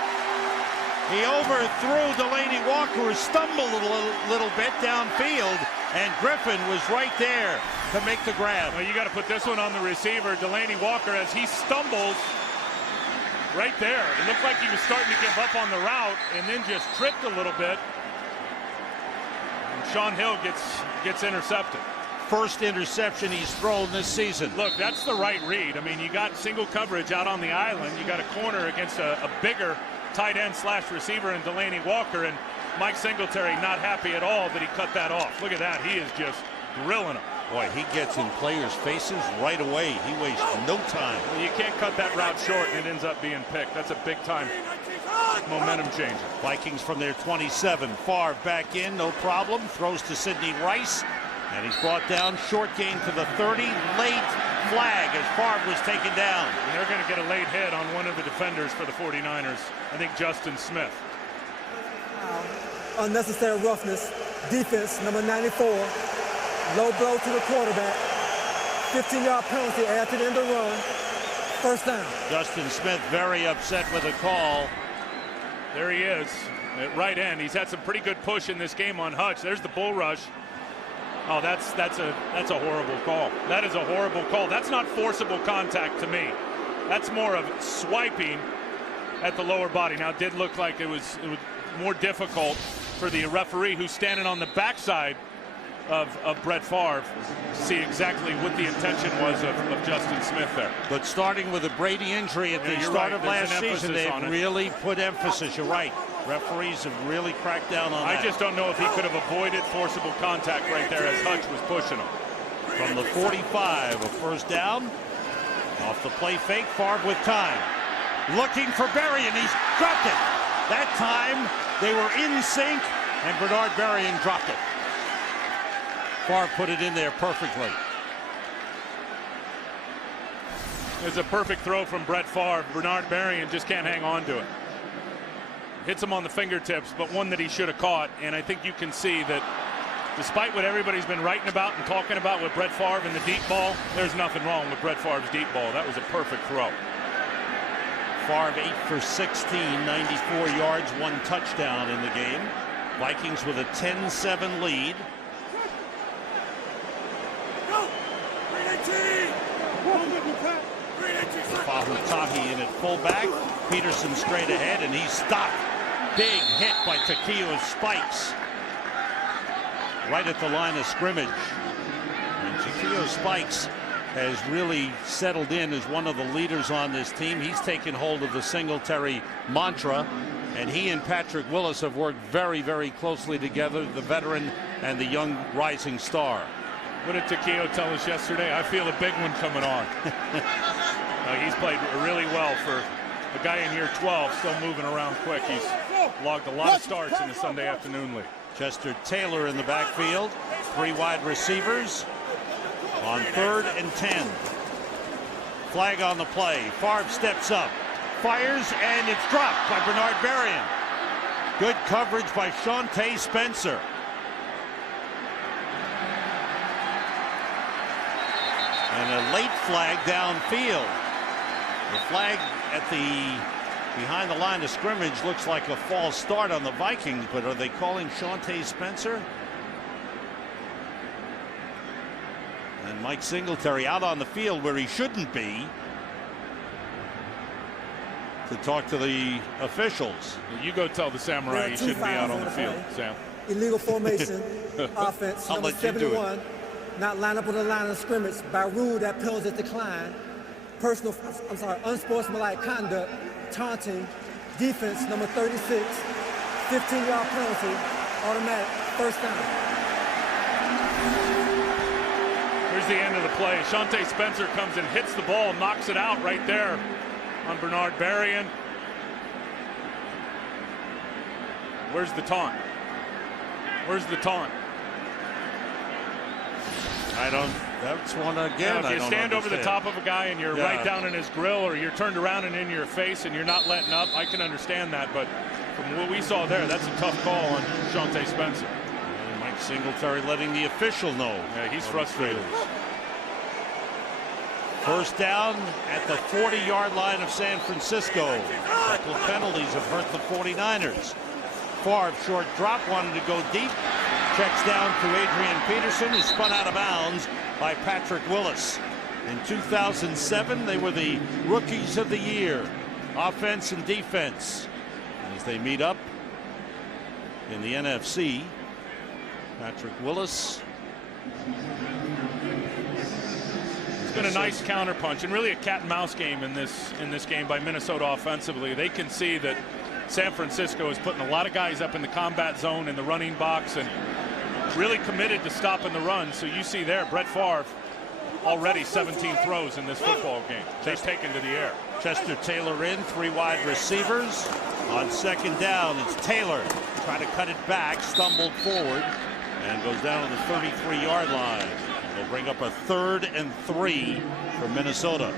He overthrew Delaney Walker, who stumbled a little bit downfield, and Griffin was right there to make the grab. Well, you got to put this one on the receiver, Delaney Walker, as he stumbles right there. It looked like he was starting to give up on the route and then just tripped a little bit. And Sean Hill gets intercepted. First interception he's thrown this season. Look, that's the right read. I mean, you got single coverage out on the island. You got a corner against a bigger tight end / receiver in Delaney Walker, and Mike Singletary not happy at all that he cut that off. Look at that. He is just grilling him. Boy, he gets in players' faces right away. He wastes no time. Well, you can't cut that route short and it ends up being picked. That's a big time momentum changer. Vikings from their 27. Favre back in, no problem. Throws to Sidney Rice. And he's brought down, short gain to the 30. Late flag as Favre was taken down. And they're going to get a late hit on one of the defenders for the 49ers. I think Justin Smith. Unnecessary roughness. Defense, number 94. Low blow to the quarterback. 15-yard penalty after the end of the run. First down. Justin Smith very upset with the call. There he is at right end. He's had some pretty good push in this game on Hutch. There's the bull rush. Oh, that's a horrible call. That is a horrible call. That's not forcible contact to me. That's more of swiping at the lower body. Now, it did look like it was more difficult for the referee who's standing on the backside of Brett Favre to see exactly what the intention was of Justin Smith there. But starting with a Brady injury at the start of last season, they've really put emphasis. You're right. Referees have really cracked down on that. I just don't know if he could have avoided forcible contact right there as Hutch was pushing him. From the 45, a first down. Off the play fake, Favre with time. Looking for Berrien, he's dropped it. That time, they were in sync, and Bernard Berrien dropped it. Favre put it in there perfectly. It's a perfect throw from Brett Favre. Bernard Berrien just can't hang on to it. Hits him on the fingertips, but one that he should have caught. And I think you can see that despite what everybody's been writing about and talking about with Brett Favre and the deep ball, there's nothing wrong with Brett Favre's deep ball. That was a perfect throw. Favre 8 for 16, 94 yards, 1 touchdown in the game. Vikings with a 10-7 lead. Fahutahi in at fullback. Peterson straight ahead, and he's stopped. Big hit by Takeo Spikes. Right at the line of scrimmage. And Takeo Spikes has really settled in as one of the leaders on this team. He's taken hold of the Singletary mantra, and he and Patrick Willis have worked very, very closely together, the veteran and the young rising star. What did Takeo tell us yesterday? I feel a big one coming on. He's played really well for a guy in year 12, still moving around quick. He's logged a lot of starts in the Sunday afternoon league. Chester Taylor in the backfield. 3 wide receivers on 3rd and 10. Flag on the play. Favre steps up, fires, and it's dropped by Bernard Berrien. Good coverage by Shante Spencer. And a late flag downfield. The flag at the behind the line of scrimmage. Looks like a false start on the Vikings, but are they calling Shawntae Spencer? And Mike Singletary out on the field where he shouldn't be to talk to the officials. You go tell the Samurai he shouldn't be out on the field, Sam. Illegal formation, offense, number 71, not line up on the line of scrimmage. By rule, that penalty is declined. Unsportsmanlike conduct, taunting, defense, number 36, 15-yard penalty, automatic, first down. Here's the end of the play. Shawntae Spencer comes and hits the ball, knocks it out right there on Bernard Berrien. Where's the taunt? Where's the taunt? That's one again. Now, if you stand over the top of a guy and you're right down in his grill, or you're turned around and in your face and you're not letting up, I can understand that. But from what we saw there, that's a tough call on Shawntae Spencer. And Mike Singletary letting the official know. Yeah, he's frustrated. First down at the 40-yard line of San Francisco. A couple of penalties have hurt the 49ers. Favre, short drop, wanted to go deep. Checks down to Adrian Peterson, who spun out of bounds by Patrick Willis. In 2007, they were the rookies of the year, offense and defense. As they meet up in the NFC, Patrick Willis. It's been a nice counterpunch and really a cat and mouse game in this game by Minnesota offensively. They can see that San Francisco is putting a lot of guys up in the combat zone in the running box and really committed to stopping the run. So you see there, Brett Favre already 17 throws in this football game. They've taken to the air. Chester Taylor in, 3 wide receivers. On second down, it's Taylor trying to cut it back, stumbled forward, and goes down to the 33-yard line. They'll bring up a 3rd and 3 for Minnesota.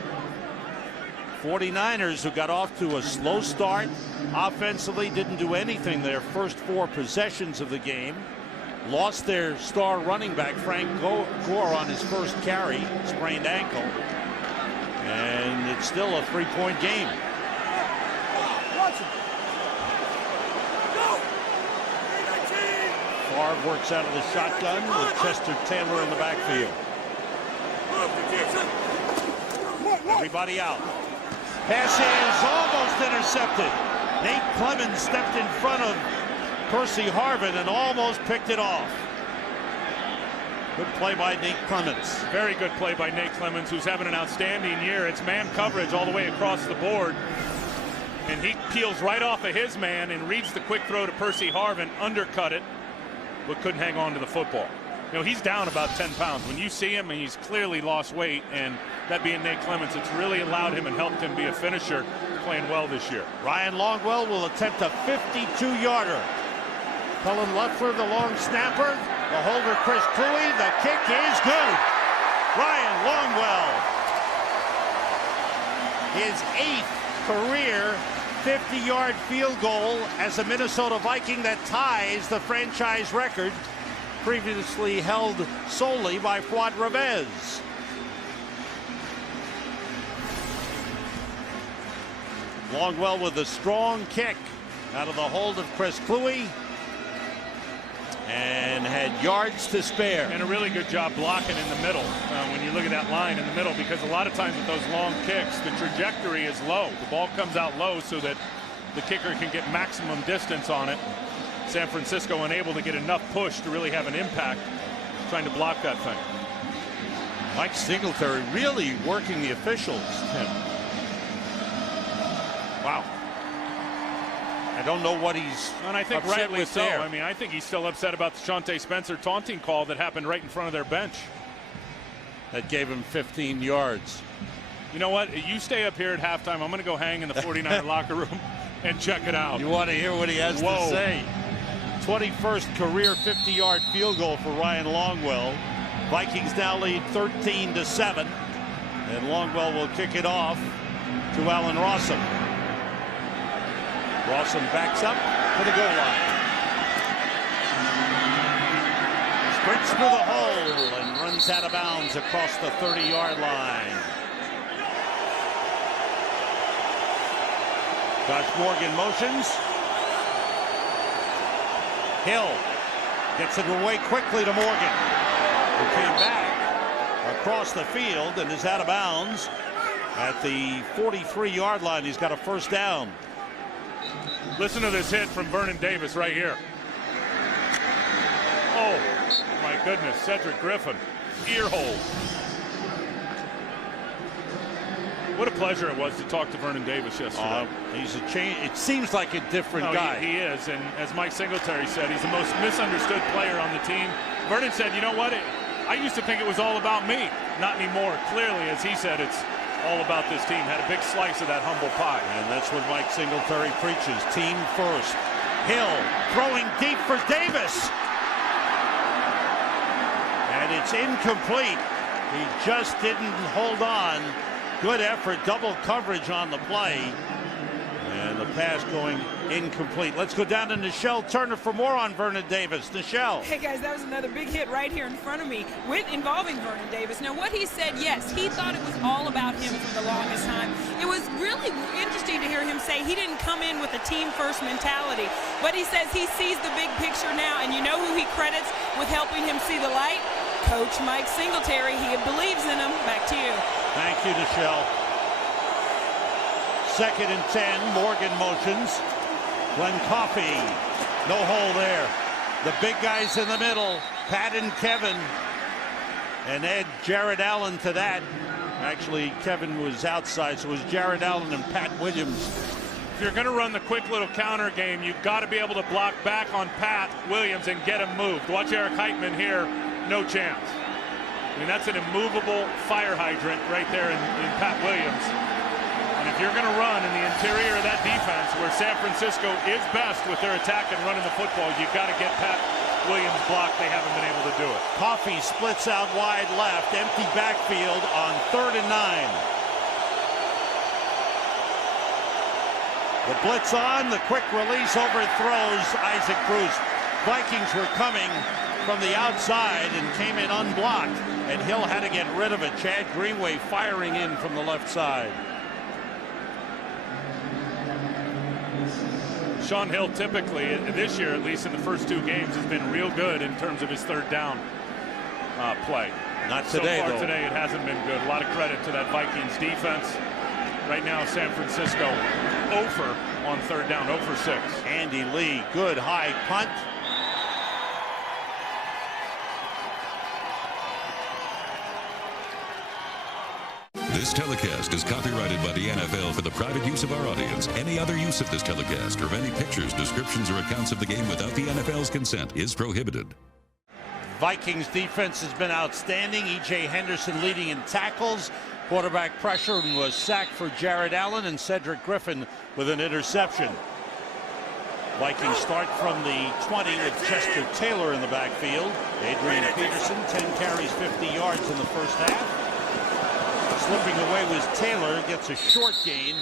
49ers, who got off to a slow start offensively, didn't do anything their first 4 possessions of the game. Lost their star running back, Frank Gore, on his first carry, sprained ankle. And it's still a 3-point game. Favre works out of the shotgun with Chester Taylor in the backfield. Everybody out. Pass is almost intercepted. Nate Clemens stepped in front of Percy Harvin and almost picked it off. Good play by Nate Clemens. Very good play by Nate Clemens, who's having an outstanding year. It's man coverage all the way across the board. And he peels right off of his man and reads the quick throw to Percy Harvin, undercut it, but couldn't hang on to the football. You know, he's down about 10 pounds. When you see him, and he's clearly lost weight, and that being Nate Clemens, it's really allowed him and helped him be a finisher, playing well this year. Ryan Longwell will attempt a 52-yarder. Cullen Leffler, the long snapper. The holder, Chris Cluey. The kick is good. Ryan Longwell, his 8th career 50-yard field goal as a Minnesota Viking that ties the franchise record previously held solely by Fuad Revez. Longwell with a strong kick out of the hold of Chris Cluey, and had yards to spare. And a really good job blocking in the middle when you look at that line in the middle, because a lot of times with those long kicks, the trajectory is low. The ball comes out low so that the kicker can get maximum distance on it. San Francisco unable to get enough push to really have an impact trying to block that thing. Mike Singletary really working the officials, Tim. Wow. I don't know what he's and I think upset rightly with so. there. I mean, I think he's still upset about the Shawntae Spencer taunting call that happened right in front of their bench. That gave him 15 yards. You know what? You stay up here at halftime. I'm going to go hang in the 49er locker room and check it out. You want to hear what he has to say? 21st career 50-yard field goal for Ryan Longwell. Vikings now lead 13-7, and Longwell will kick it off to Allen Rossum. Rossum backs up to the goal line. Sprints through the hole and runs out of bounds across the 30-yard line. Josh Morgan motions. Hill gets it away quickly to Morgan, who came back across the field and is out of bounds at the 43-yard line. He's got a first down. Listen to this hit from Vernon Davis right here. Oh, my goodness, Cedric Griffin, ear hole. What a pleasure it was to talk to Vernon Davis yesterday. He's a change. It seems like a different guy. He is, and as Mike Singletary said, he's the most misunderstood player on the team. Vernon said, you know what? I used to think it was all about me. Not anymore. Clearly, as he said, it's all about this team. Had a big slice of that humble pie. And that's what Mike Singletary preaches. Team first. Hill throwing deep for Davis. And it's incomplete. He just didn't hold on. Good effort, double coverage on the play. And the pass going incomplete. Let's go down to Nichelle Turner for more on Vernon Davis. Nichelle. Hey guys, that was another big hit right here in front of me involving Vernon Davis. Now what he said, yes, he thought it was all about him for the longest time. It was really interesting to hear him say he didn't come in with a team first mentality, but he says he sees the big picture now, and you know who he credits with helping him see the light? Coach Mike Singletary. He believes in him. Back to you. Thank you, Nichelle. 2nd and 10. Morgan motions. Glenn Coffey. No hole there. The big guys in the middle. Pat and Kevin. And add Jared Allen to that. Actually, Kevin was outside, so it was Jared Allen and Pat Williams. If you're going to run the quick little counter game, you've got to be able to block back on Pat Williams and get him moved. Watch Eric Heitman here. No chance. I mean, that's an immovable fire hydrant right there in Pat Williams. And if you're going to run in the interior of that defense, where San Francisco is best with their attack and running the football, you've got to get Pat Williams blocked. They haven't been able to do it. Coffey splits out wide left, empty backfield on 3rd and 9. The blitz on, the quick release overthrows Isaac Bruce. Vikings were coming from the outside and came in unblocked, and Hill had to get rid of it. Chad Greenway firing in from the left side. Sean Hill typically, this year at least in the first 2 games, has been real good in terms of his 3rd down play. Not today, so far though. Today it hasn't been good. A lot of credit to that Vikings defense. Right now San Francisco 0 for on 3rd down, 0 for 6. Andy Lee, good high punt. This telecast is copyrighted by the NFL for the private use of our audience. Any other use of this telecast or of any pictures, descriptions, or accounts of the game without the NFL's consent is prohibited. Vikings defense has been outstanding. E.J. Henderson leading in tackles. Quarterback pressure was sacked for Jared Allen, and Cedric Griffin with an interception. Vikings start from the 20 with Chester Taylor in the backfield. Adrian Peterson, 10 carries, 50 yards in the first half. Slipping away was Taylor, gets a short gain.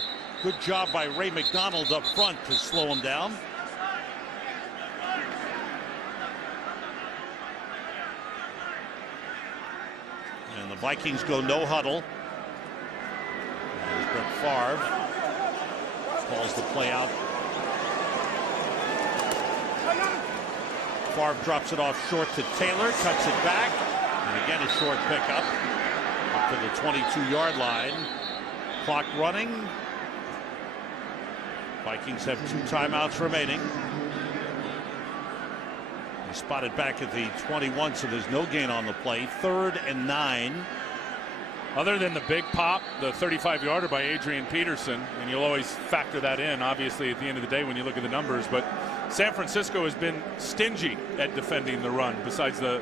Good job by Ray McDonald up front to slow him down. And the Vikings go no huddle. There's Brett Favre. Calls the play out. Favre drops it off short to Taylor, cuts it back. And again, a short pickup. Up to the 22-yard line. Clock running. Vikings have 2 timeouts remaining. He spotted back at the 21, so there's no gain on the play. 3rd and 9. Other than the big pop, the 35-yarder by Adrian Peterson, and you'll always factor that in, obviously, at the end of the day when you look at the numbers, but San Francisco has been stingy at defending the run besides the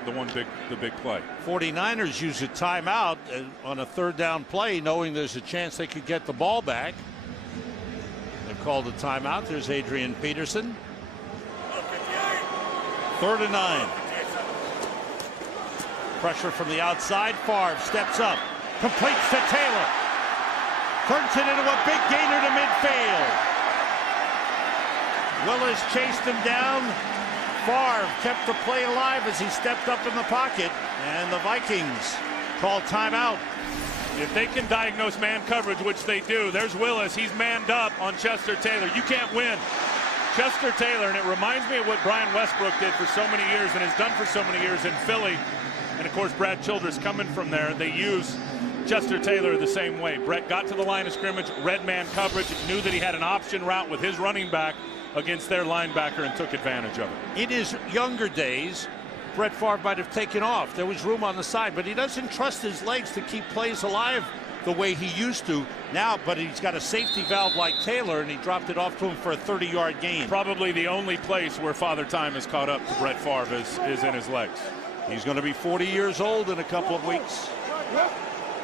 big play. 49ers use a timeout on a 3rd down play, knowing there's a chance they could get the ball back. They've called a timeout. There's Adrian Peterson. 3rd and 9. Pressure from the outside. Favre steps up. Completes to Taylor. Turns it into a big gainer to midfield. Willis chased him down. Favre kept the play alive as he stepped up in the pocket. And the Vikings call timeout. If they can diagnose man coverage, which they do, there's Willis. He's manned up on Chester Taylor. You can't win. Chester Taylor, and it reminds me of what Brian Westbrook did for so many years and has done for so many years in Philly. And, of course, Brad Childress coming from there. They use Chester Taylor the same way. Brett got to the line of scrimmage, read man coverage, knew that he had an option route with his running back against their linebacker and took advantage of it. In his younger days, Brett Favre might have taken off. There was room on the side, but he doesn't trust his legs to keep plays alive the way he used to now. But he's got a safety valve like Taylor, and he dropped it off to him for a 30-yard gain. Probably the only place where Father Time has caught up to Brett Favre is in his legs. He's going to be 40 years old in a couple of weeks.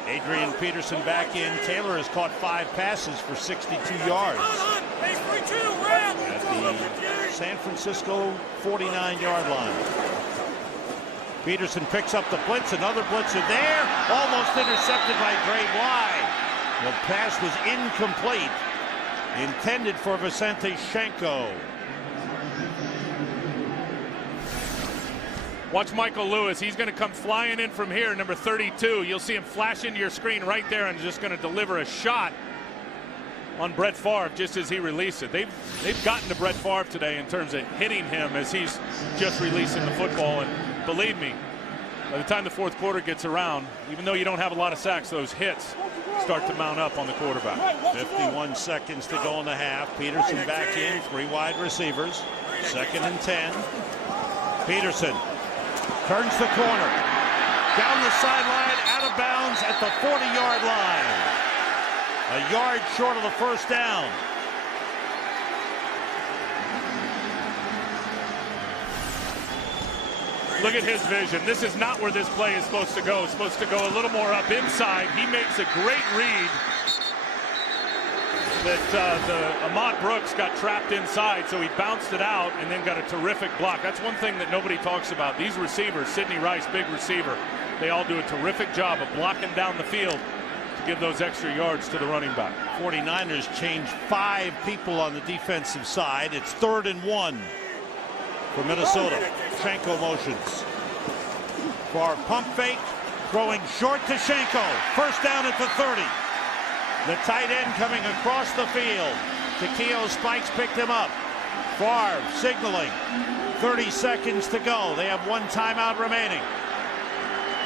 Adrian Peterson back in. Taylor has caught 5 passes for 62 yards. At the San Francisco 49-yard line. Peterson picks up the blitz. Another blitzer there. Almost intercepted by Dre Bly. The pass was incomplete. Intended for Vicente Shenko. Watch Michael Lewis. He's going to come flying in from here, number 32. You'll see him flash into your screen right there and just going to deliver a shot on Brett Favre just as he released it. They've gotten to Brett Favre today in terms of hitting him as he's just releasing the football. And believe me, by the time the fourth quarter gets around, even though you don't have a lot of sacks, those hits start to mount up on the quarterback. 51 seconds to go in the half. Peterson back in, 3 wide receivers. 2nd and 10. Peterson turns the corner. Down the sideline, out of bounds at the 40-yard line. A yard short of the first down. Look at his vision. This is not where this play is supposed to go. It's supposed to go a little more up inside. He makes a great read that Ahmad Brooks got trapped inside, so he bounced it out and then got a terrific block. That's one thing that nobody talks about. These receivers, Sidney Rice, big receiver, they all do a terrific job of blocking down the field to give those extra yards to the running back. 49ers changed 5 people on the defensive side. It's 3rd and 1 for Minnesota. Shenko motions. For pump fake, throwing short to Shenko. First down at the 30. The tight end coming across the field. Takeo Spikes picked him up. Favre signaling. 30 seconds to go. They have 1 timeout remaining.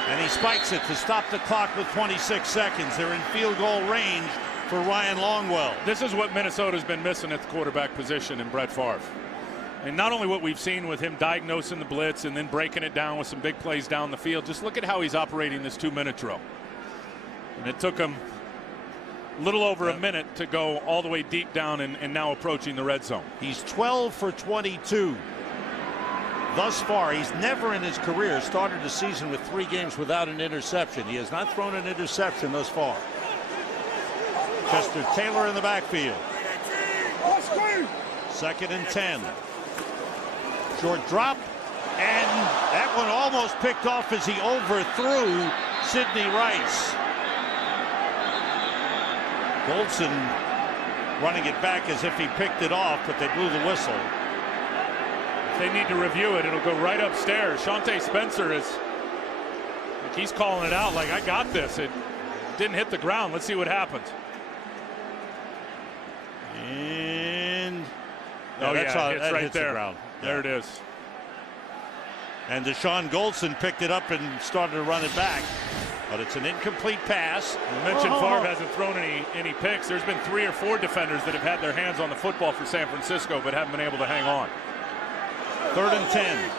And he spikes it to stop the clock with 26 seconds. They're in field goal range for Ryan Longwell. This is what Minnesota's been missing at the quarterback position in Brett Favre. And not only what we've seen with him diagnosing the blitz and then breaking it down with some big plays down the field, just look at how he's operating this 2-minute drill. And it took him a little over a minute to go all the way deep down and now approaching the red zone. He's 12 for 22 thus far. He's never in his career started a season with 3 games without an interception. He has not thrown an interception thus far. Chester Taylor in the backfield. 2nd and 10. Short drop, and that one almost picked off as he overthrew Sidney Rice. Goldson running it back as if he picked it off, but they blew the whistle. If they need to review it, it'll go right upstairs. Shante Spencer he's calling it out like, I got this. It didn't hit the ground. Let's see what happens. And it's right there. The ground. There it is. And Deshaun Goldson picked it up and started to run it back. But it's an incomplete pass. You mentioned Favre hasn't thrown any picks. There's been 3 or 4 defenders that have had their hands on the football for San Francisco but haven't been able to hang on. 3rd and 10.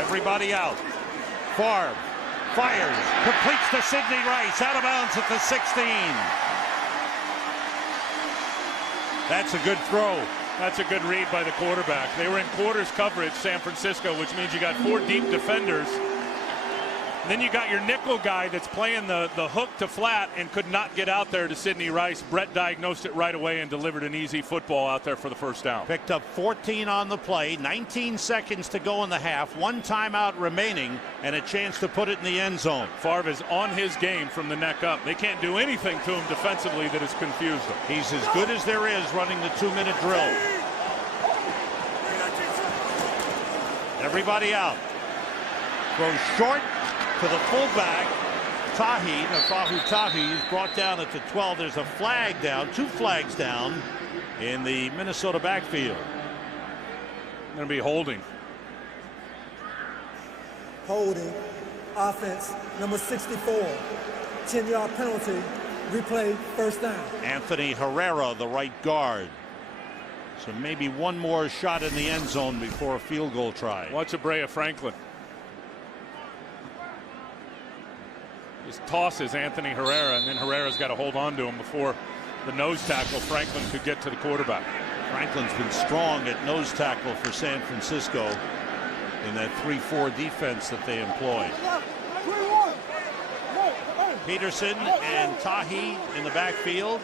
Everybody out. Favre fires, completes to Sidney Rice, out of bounds at the 16. That's a good throw. That's a good read by the quarterback. They were in quarters coverage, San Francisco, which means you got 4 deep defenders. And then you got your nickel guy that's playing the hook to flat and could not get out there to Sidney Rice. Brett diagnosed it right away and delivered an easy football out there for the first down. Picked up 14 on the play, 19 seconds to go in the half, 1 timeout remaining, and a chance to put it in the end zone. Favre is on his game from the neck up. They can't do anything to him defensively that has confused them. He's as good as there is running the 2-minute drill. Everybody out. Throws short to the fullback. Tahi is brought down at the 12. There's a flag down, 2 flags down in the Minnesota backfield. Going to be holding. Holding, offense, number 64. 10-yard penalty, replay, first down. Anthony Herrera, the right guard. So maybe one more shot in the end zone before a field goal try. Watch Abrea Franklin. Just tosses Anthony Herrera, and then Herrera's got to hold on to him before the nose tackle Franklin could get to the quarterback. Franklin's been strong at nose tackle for San Francisco in that 3-4 defense that they employ. Peterson and Tahi in the backfield.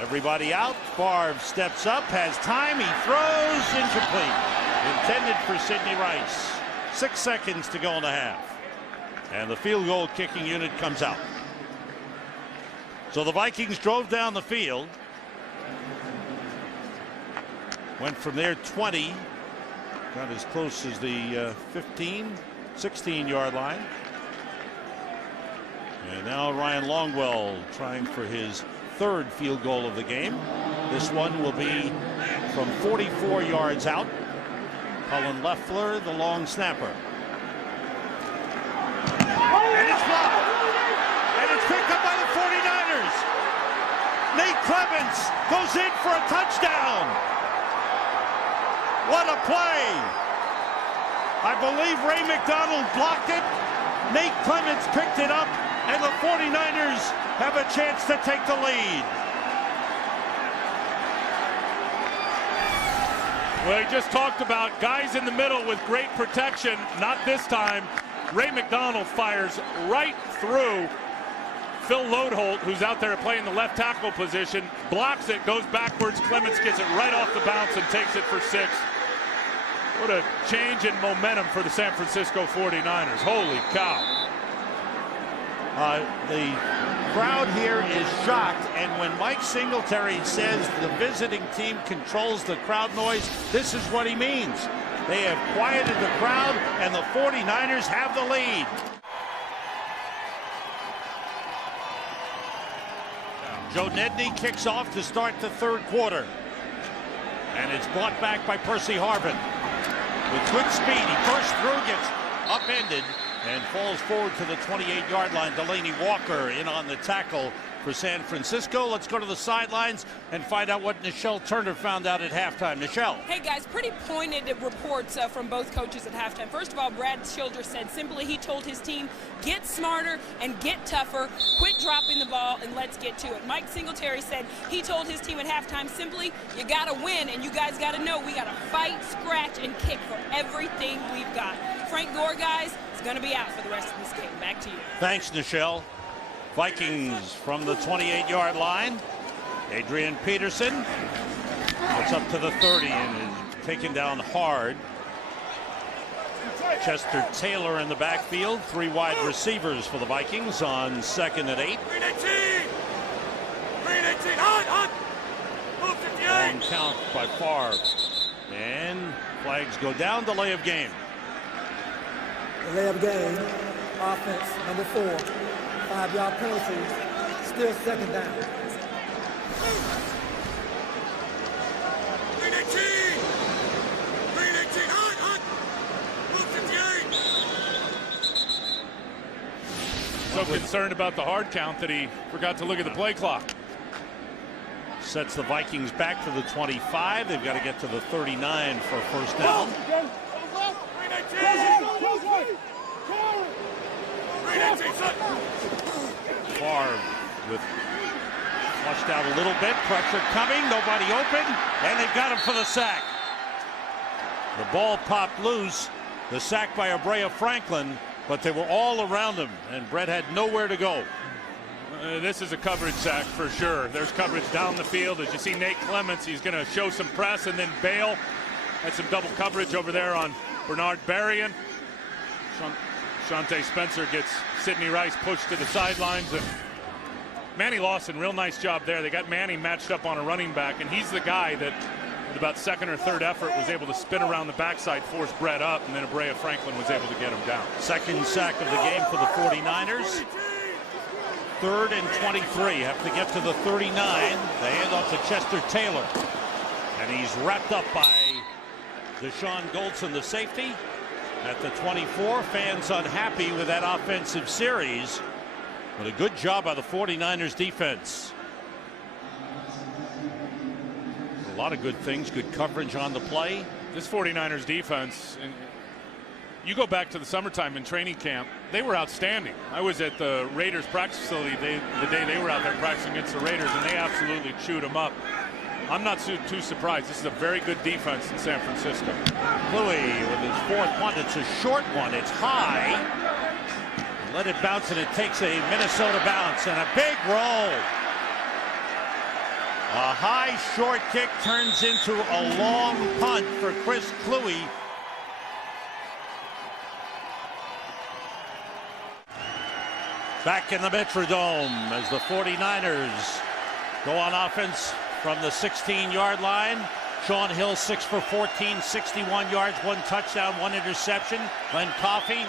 Everybody out. Favre steps up, has time, he throws, incomplete. Intended for Sidney Rice. 6 seconds to go in the half. And the field goal kicking unit comes out. So the Vikings drove down the field. Went from there 20. Got as close as the 16-yard line. And now Ryan Longwell trying for his 3rd field goal of the game. This one will be from 44 yards out. Cullen Loeffler, the long snapper. And it's blocked. And it's picked up by the 49ers. Nate Clements goes in for a touchdown. What a play. I believe Ray McDonald blocked it. Nate Clements picked it up, and the 49ers have a chance to take the lead. Well, he just talked about guys in the middle with great protection. Not this time. Ray McDonald fires right through Phil Lodeholt, who's out there playing the left tackle position, blocks it, goes backwards. Clements gets it right off the bounce and takes it for 6. What a change in momentum for the San Francisco 49ers. Holy cow. The crowd here is shocked, and when Mike Singletary says the visiting team controls the crowd noise, this is what he means. They have quieted the crowd, and the 49ers have the lead. Joe Nedney kicks off to start the 3rd quarter. And it's brought back by Percy Harvin. With good speed, he bursts through, gets upended, and falls forward to the 28-yard line. Delaney Walker in on the tackle for San Francisco. Let's go to the sidelines and find out what Nichelle Turner found out at halftime. Nichelle. Hey guys, pretty pointed reports from both coaches at halftime. First of all, Brad Childress said simply he told his team, get smarter and get tougher, quit dropping the ball, and let's get to it. Mike Singletary said he told his team at halftime simply, you got to win, and you guys got to know we got to fight, scratch, and kick for everything we've got. Frank Gore, guys, is going to be out for the rest of this game. Back to you. Thanks, Nichelle. Vikings from the 28-yard line. Adrian Peterson gets up to the 30 and is taken down hard. Chester Taylor in the backfield. 3 wide receivers for the Vikings on 2nd and 8. Long count by Favre. And flags go down. Delay of game. Delay of game, offense, number 4. 5-yard penalty, still 2nd down. So concerned about the hard count that he forgot to look at the play clock. Sets the Vikings back to the 25. They've got to get to the 39 for a first down. Favre with flushed out a little bit, pressure coming, nobody open, and they've got him for the sack. The ball popped loose, the sack by Abrea Franklin, but they were all around him, and Brett had nowhere to go. This is a coverage sack for sure. There's coverage down the field. As you see Nate Clements, he's going to show some press and then bail. Had some double coverage over there on Bernard Berrien. Shante Spencer gets Sidney Rice pushed to the sidelines, and Manny Lawson, real nice job there. They got Manny matched up on a running back, and he's the guy that with about second or third effort, was able to spin around the backside, force Brett up, and then Abrea Franklin was able to get him down. Second sack of the game for the 49ers. 3rd and 23. Have to get to the 39. They hand off to Chester Taylor. And he's wrapped up by Deshaun Goldson, the safety. At the 24, fans unhappy with that offensive series. But a good job by the 49ers defense. A lot of good things, good coverage on the play. This 49ers defense, and you go back to the summertime in training camp, they were outstanding. I was at the Raiders practice facility the day they were out there practicing against the Raiders, and they absolutely chewed them up. I'm not too surprised. This is a very good defense in San Francisco. Louis with his 4th punt. It's a short one. It's high. Let it bounce, and it takes a Minnesota bounce, and a big roll. A high short kick turns into a long punt for Chris Kluwe. Back in the Metrodome as the 49ers go on offense from the 16-yard line. Sean Hill 6 for 14, 61 yards, 1 touchdown, 1 interception. Glenn Coffey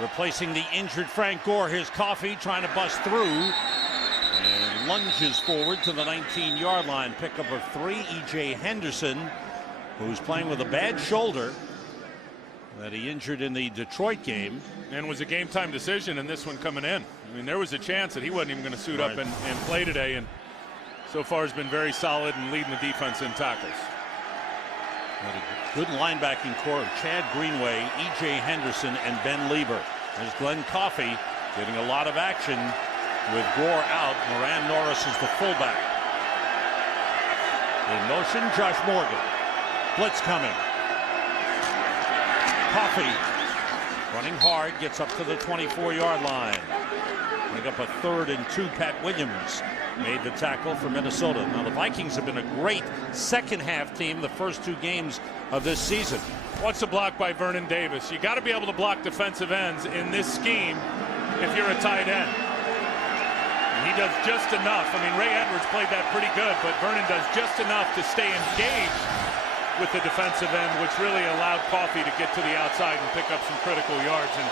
replacing the injured Frank Gore. Here's Coffey trying to bust through and lunges forward to the 19-yard line. Pickup of 3. E.J. Henderson, who's playing with a bad shoulder that he injured in the Detroit game. And was a game-time decision in this one coming in. I mean, there was a chance that he wasn't even going to suit up and play today, and so far has been very solid and leading the defense in tackles. Good linebacking core of Chad Greenway, E.J. Henderson, and Ben Lieber. There's Glenn Coffey getting a lot of action with Gore out. Moran Norris is the fullback. In motion, Josh Morgan. Blitz coming. Coffey running hard, gets up to the 24-yard line. Bring up a 3rd and 2. Pat Williams made the tackle for Minnesota. Now the Vikings have been a great second half team the first 2 games of this season. Watch the block by Vernon Davis. You got to be able to block defensive ends in this scheme if you're a tight end. He does just enough. I mean, Ray Edwards played that pretty good, but Vernon does just enough to stay engaged with the defensive end, which really allowed Coffey to get to the outside and pick up some critical yards. And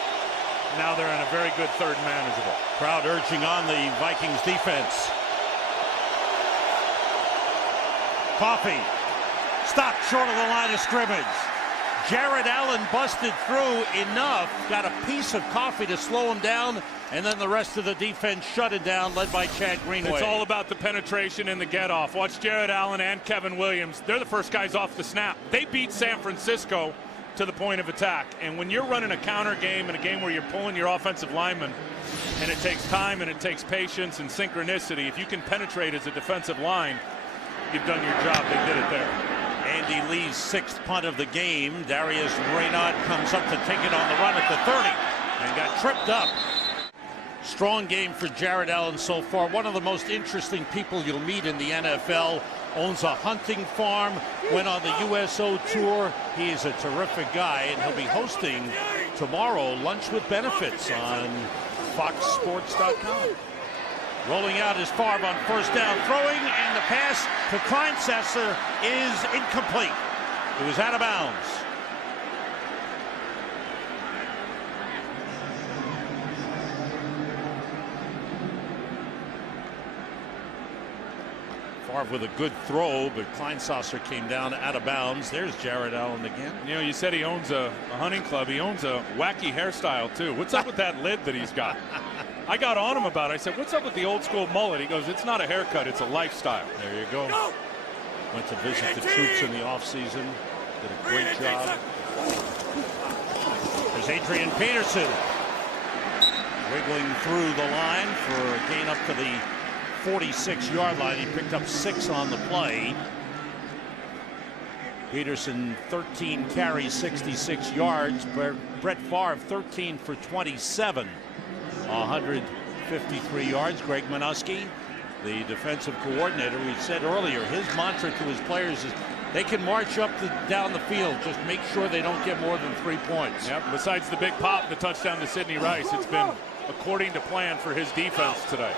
now they're in a very good 3rd and manageable. Crowd urging on the Vikings defense. Coffey stopped short of the line of scrimmage. Jared Allen busted through enough, got a piece of Coffey to slow him down, and then the rest of the defense shut it down, led by Chad Greenway. It's all about the penetration and the get-off. Watch Jared Allen and Kevin Williams. They're the first guys off the snap. They beat San Francisco to the point of attack. And when you're running a counter game in a game where you're pulling your offensive lineman, and it takes time and it takes patience and synchronicity, if you can penetrate as a defensive line, you've done your job. They did it there. Andy Lee's 6th punt of the game. Darius Raynaud comes up to take it on the run at the 30 and got tripped up. Strong game for Jared Allen so far. One of the most interesting people you'll meet in the NFL. Owns a hunting farm, went on the USO tour. He is a terrific guy, and he'll be hosting tomorrow Lunch with Benefits on FoxSports.com. Rolling out is Favre on 1st down, throwing, and the pass to Kleinsesser is incomplete. It was out of bounds. Favre with a good throw, but Kleinsesser came down out of bounds. There's Jared Allen again. You know, you said he owns a hunting club. He owns a wacky hairstyle, too. What's up with that lid that he's got? I got on him about it. I said, what's up with the old school mullet? He goes, it's not a haircut, it's a lifestyle. There you go. Went to visit the troops in the offseason. Did a great job. There's Adrian Peterson wiggling through the line for a gain up to the 46-yard line. He picked up 6 on the play. Peterson 13 carries, 66 yards. Brett Favre 13 for 27. 153 yards. Greg Minuski, the defensive coordinator, we said earlier, his mantra to his players is they can march up down the field. Just make sure they don't get more than 3 points. Yep. Besides the big pop, the touchdown to Sidney Rice, it's been according to plan for his defense today.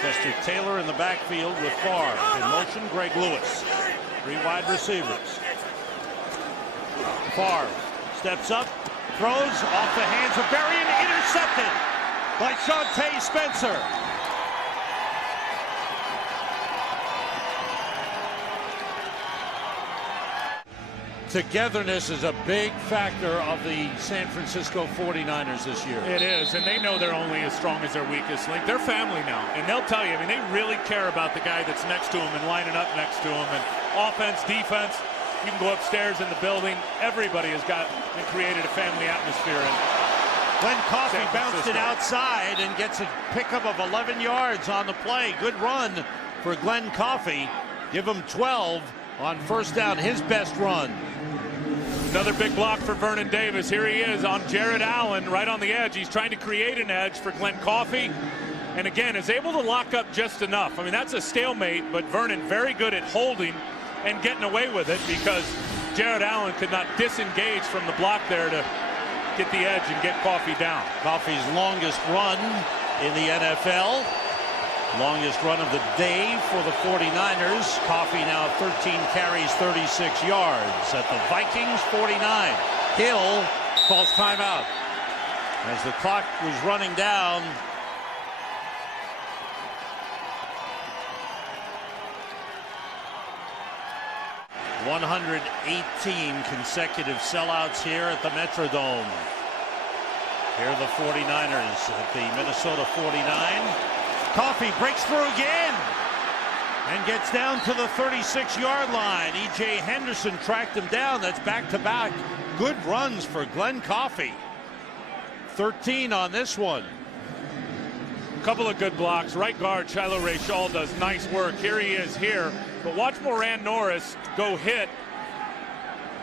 Chester Taylor in the backfield with Favre. In motion, Greg Lewis. Three wide receivers. Favre steps up, throws off the hands of Berrien, intercepted by Shante Spencer. Togetherness is a big factor of the San Francisco 49ers this year. It is, and they know they're only as strong as their weakest link. They're family now, and they'll tell you, I mean, they really care about the guy that's next to them and lining up next to him. And offense, defense, you can go upstairs in the building. Everybody has got and created a family atmosphere. And Glenn Coffey bounced it outside and gets a pickup of 11 yards on the play. Good run for Glenn Coffey. Give him 12 on first down, his best run. Another big block for Vernon Davis. Here he is on Jared Allen right on the edge. He's trying to create an edge for Glenn Coffey. And again, is able to lock up just enough. I mean, that's a stalemate, but Vernon very good at holding and getting away with it because Jared Allen could not disengage from the block there to get the edge and get Coffey down. Coffey's longest run in the NFL. Longest run of the day for the 49ers. Coffey now 13 carries, 36 yards at the Vikings 49. Hill calls timeout. As the clock was running down, ...118 consecutive sellouts here at the Metrodome. Here are the 49ers at the Minnesota 49. Coffey breaks through again and gets down to the 36-yard line. E.J. Henderson tracked him down. That's back-to-back good runs for Glenn Coffey. 13 on this one. Couple of good blocks. Right guard Shiloh Ray-Shaw does nice work. Here he is here. But watch Moran Norris go hit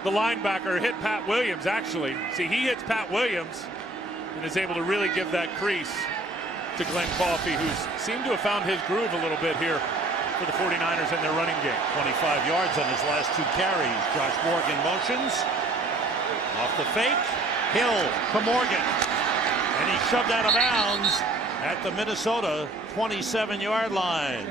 the linebacker, hit Pat Williams, actually. See, he hits Pat Williams and is able to really give that crease to Glenn Coffey, who's seemed to have found his groove a little bit here for the 49ers in their running game. 25 yards on his last two carries. Josh Morgan motions. Off the fake. Hill to Morgan. And he shoved out of bounds at the Minnesota 27-yard line.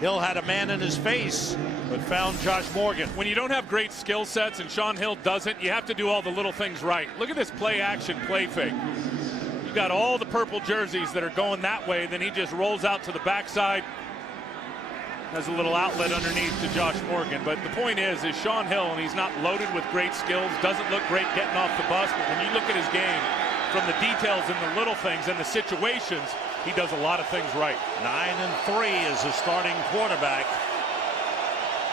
Hill had a man in his face, but found Josh Morgan. When you don't have great skill sets, and Sean Hill doesn't, you have to do all the little things right. Look at this play action, play fake. Got all the purple jerseys that are going that way, then he just rolls out to the backside. Has a little outlet underneath to Josh Morgan. But the point is Sean Hill, and he's not loaded with great skills, doesn't look great getting off the bus, but when you look at his game, from the details and the little things and the situations, he does a lot of things right. 9-3 as a starting quarterback.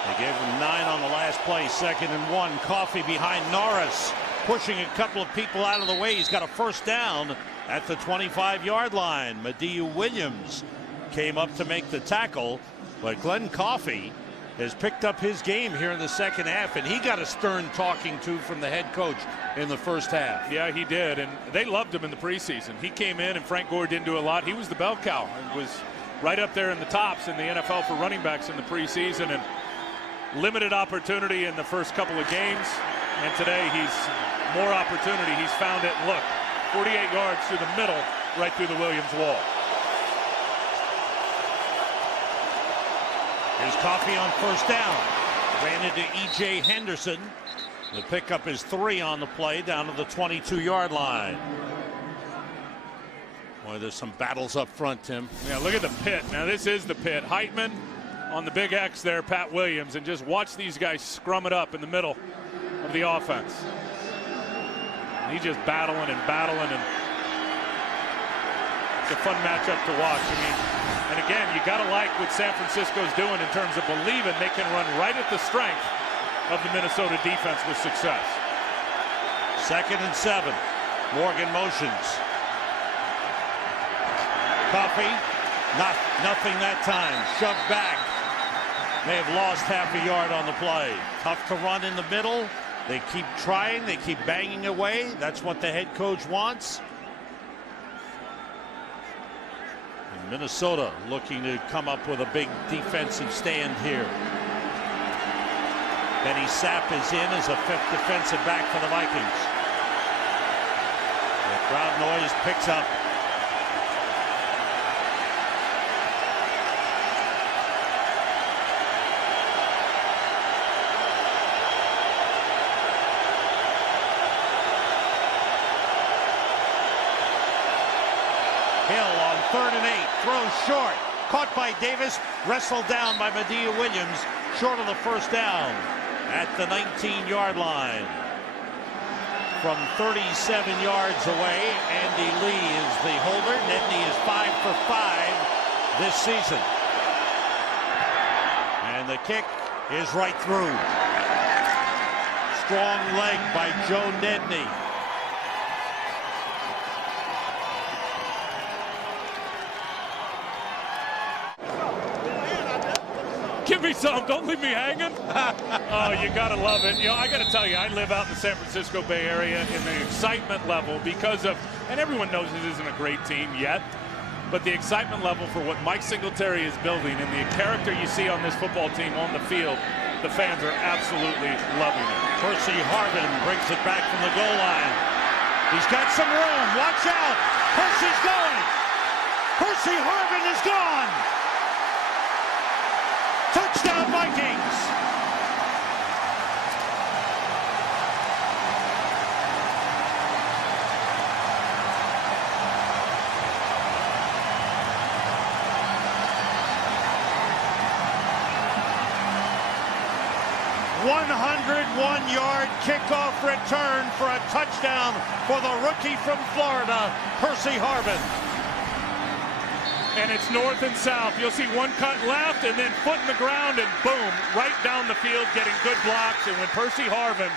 They gave him 9 on the last play, 2nd and 1. Coffey behind Norris, pushing a couple of people out of the way. He's got a first down at the 25-yard line. Madieu Williams came up to make the tackle, but Glenn Coffey has picked up his game here in the second half, and he got a stern talking to from the head coach in the first half. Yeah, he did, and they loved him in the preseason. He came in, and Frank Gore didn't do a lot. He was the bell cow. He was right up there in the tops in the NFL for running backs in the preseason, and limited opportunity in the first couple of games, and today he's more opportunity. He's found it. Look, 48 yards through the middle, right through the Williams wall. Here's Coffey on first down. Ran into E.J. Henderson. The pickup is 3 on the play down to the 22-yard line. Boy, there's some battles up front, Tim. Yeah, look at the pit. Now, this is the pit. Heitman on the big X there, Pat Williams, and just watch these guys scrum it up in the middle of the offense. And he's just battling, and it's a fun matchup to watch. I mean, and again, you got to like what San Francisco's doing in terms of believing they can run right at the strength of the Minnesota defense with success. 2nd and 7. Morgan motions. Coffey, nothing that time. Shoved back. May have lost half a yard on the play. Tough to run in the middle. They keep trying. They keep banging away. That's what the head coach wants. And Minnesota looking to come up with a big defensive stand here. Benny Sapp is in as a 5th defensive back for the Vikings. The crowd noise picks up. Hill on 3rd and 8, throws short, caught by Davis, wrestled down by Medea Williams, short of the first down at the 19-yard line. From 37 yards away, Andy Lee is the holder. Nedney is 5 for 5 this season. And the kick is right through. Strong leg by Joe Nedney. Give me some. Don't leave me hanging. Oh, you got to love it. You know, I got to tell you, I live out in the San Francisco Bay Area, in the excitement level because of, and everyone knows this isn't a great team yet, but the excitement level for what Mike Singletary is building and the character you see on this football team on the field, the fans are absolutely loving it. Percy Harvin brings it back from the goal line. He's got some room. Watch out. Percy's going. Percy Harvin is gone. Touchdown, Vikings! .101-yard kickoff return for a touchdown for the rookie from Florida, Percy Harvin. And it's north and south. You'll see one cut left and then foot in the ground and boom, right down the field, getting good blocks. And when Percy Harvin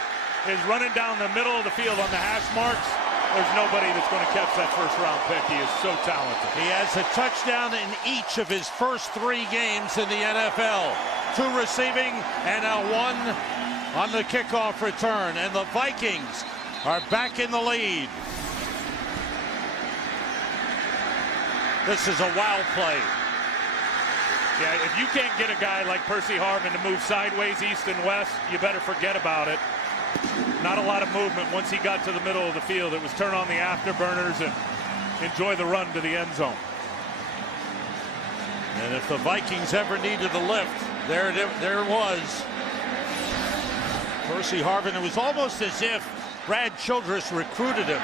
is running down the middle of the field on the hash marks, there's nobody that's going to catch that first-round pick. He is so talented. He has a touchdown in each of his first 3 games in the NFL. 2 receiving and now 1 on the kickoff return. And the Vikings are back in the lead. This is a wow play. Yeah, if you can't get a guy like Percy Harvin to move sideways, east and west, you better forget about it. Not a lot of movement once he got to the middle of the field. It was turn on the afterburners and enjoy the run to the end zone. And if the Vikings ever needed a lift, there it was. Percy Harvin, it was almost as if Brad Childress recruited him.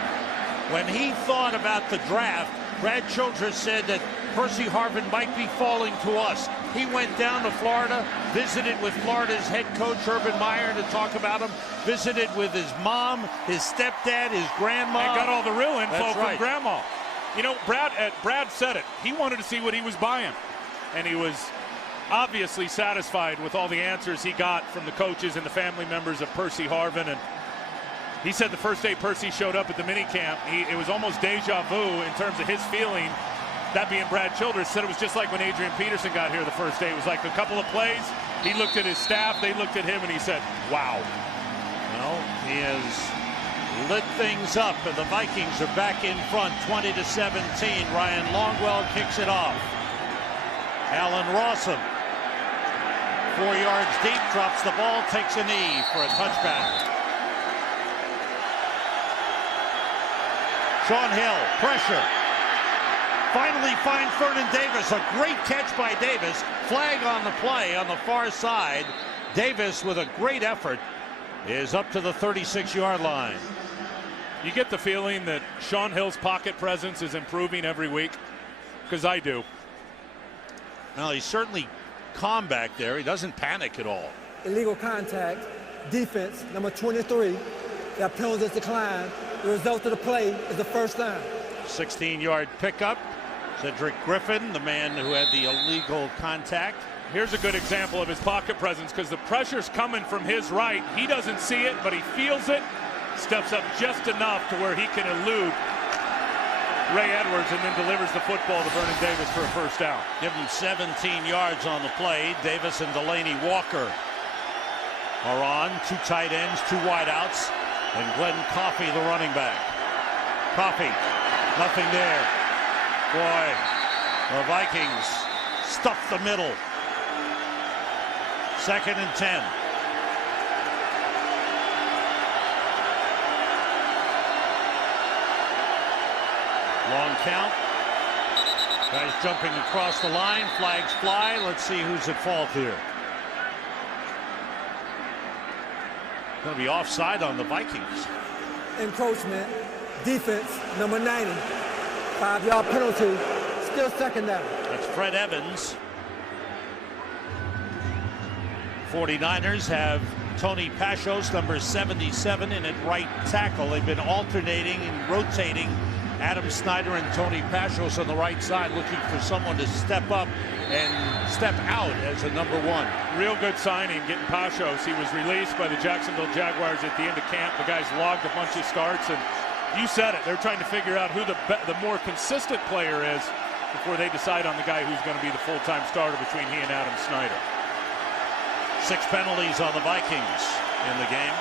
When he thought about the draft, Brad Childress said that Percy Harvin might be falling to us. He went down to Florida, visited with Florida's head coach, Urban Meyer, to talk about him, visited with his mom, his stepdad, his grandma. And got all the real info from right. Grandma. You know, Brad said it. He wanted to see what he was buying. And he was obviously satisfied with all the answers he got from the coaches and the family members of Percy Harvin. And he said the first day Percy showed up at the minicamp, it was almost deja vu in terms of his feeling. That being Brad Childress, said it was just like when Adrian Peterson got here the first day. It was like a couple of plays. He looked at his staff, they looked at him, and he said, wow. Well, he has lit things up, and the Vikings are back in front, 20-17. Ryan Longwell kicks it off. Allen Rawson, 4 yards deep, drops the ball, takes a knee for a touchback. Sean Hill, pressure. Finally finds Vernon Davis. A great catch by Davis. Flag on the play on the far side. Davis, with a great effort, is up to the 36-yard line. You get the feeling that Sean Hill's pocket presence is improving every week, because I do. Well, he's certainly calm back there. He doesn't panic at all. Illegal contact, defense, number 23. That penalty decline. The result of the play is the first down. 16-yard pickup. Cedric Griffin, the man who had the illegal contact. Here's a good example of his pocket presence, because the pressure's coming from his right. He doesn't see it, but he feels it. Steps up just enough to where he can elude Ray Edwards and then delivers the football to Vernon Davis for a first down. Give him 17 yards on the play. Davis and Delaney Walker are on. 2 tight ends, 2 wideouts, and Glenn Coffey, the running back. Coffey, nothing there. Boy, the Vikings stuff the middle. 2nd and 10. Long count. Guys jumping across the line. Flags fly. Let's see who's at fault here. Going to be offside on the Vikings. Encroachment, defense, number 90. 5-yard penalty. Still second down. That's Fred Evans. 49ers have Tony Pashos, number 77, in at right tackle. They've been alternating and rotating Adam Snyder and Tony Pashos on the right side, looking for someone to step up and step out as a number 1. Real good signing, getting Pashos. He was released by the Jacksonville Jaguars at the end of camp. The guy's logged a bunch of starts, and you said it. They're trying to figure out who the more consistent player is before they decide on the guy who's going to be the full-time starter between he and Adam Snyder. 6 penalties on the Vikings in the game.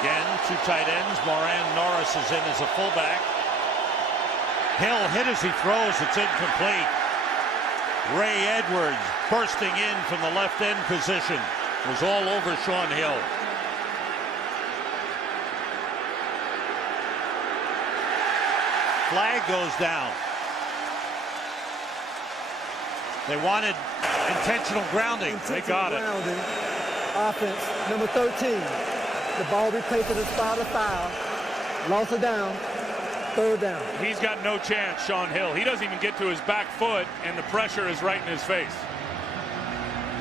Again, 2 tight ends. Moran Norris is in as a fullback. Hill hit as he throws. It's incomplete. Ray Edwards bursting in from the left end position. Was all over Sean Hill. Flag goes down. They wanted intentional grounding. They got it. Offense, number 13. The ball be placed at the spot of foul. Loss of down. 3rd down. He's got no chance, Sean Hill. He doesn't even get to his back foot, and the pressure is right in his face.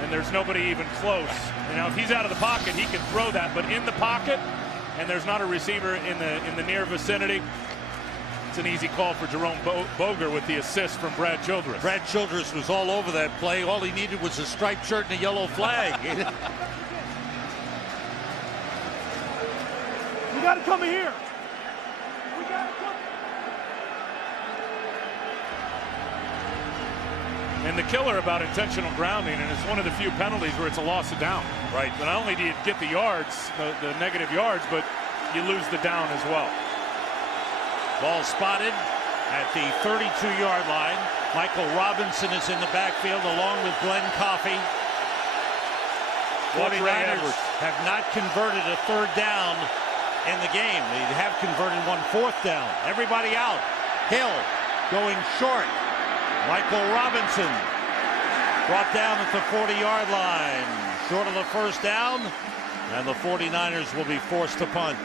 And there's nobody even close. You know, if he's out of the pocket, he can throw that. But in the pocket, and there's not a receiver in the near vicinity, it's an easy call for Jerome Boger with the assist from Brad Childress. Brad Childress was all over that play. All he needed was a striped shirt and a yellow flag. You got to come here. And the killer about intentional grounding, and it's one of the few penalties where it's a loss of down. Right. But not only do you get the yards, the negative yards, but you lose the down as well. Ball spotted at the 32-yard line. Michael Robinson is in the backfield along with Glenn Coffey. 49ers have not converted a 3rd down in the game. They have converted 1 4th down. Everybody out. Hill going short. Michael Robinson brought down at the 40-yard line. Short of the 1st down, and the 49ers will be forced to punt.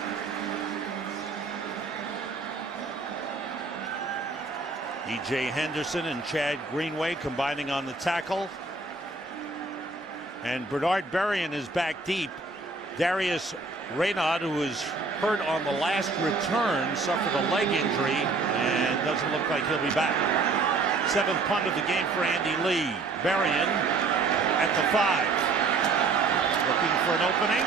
E.J. Henderson and Chad Greenway combining on the tackle. And Bernard Berrien is back deep. Darius Reynaud, who was hurt on the last return, suffered a leg injury and doesn't look like he'll be back. 7th punt of the game for Andy Lee. Berrien at the 5. Looking for an opening.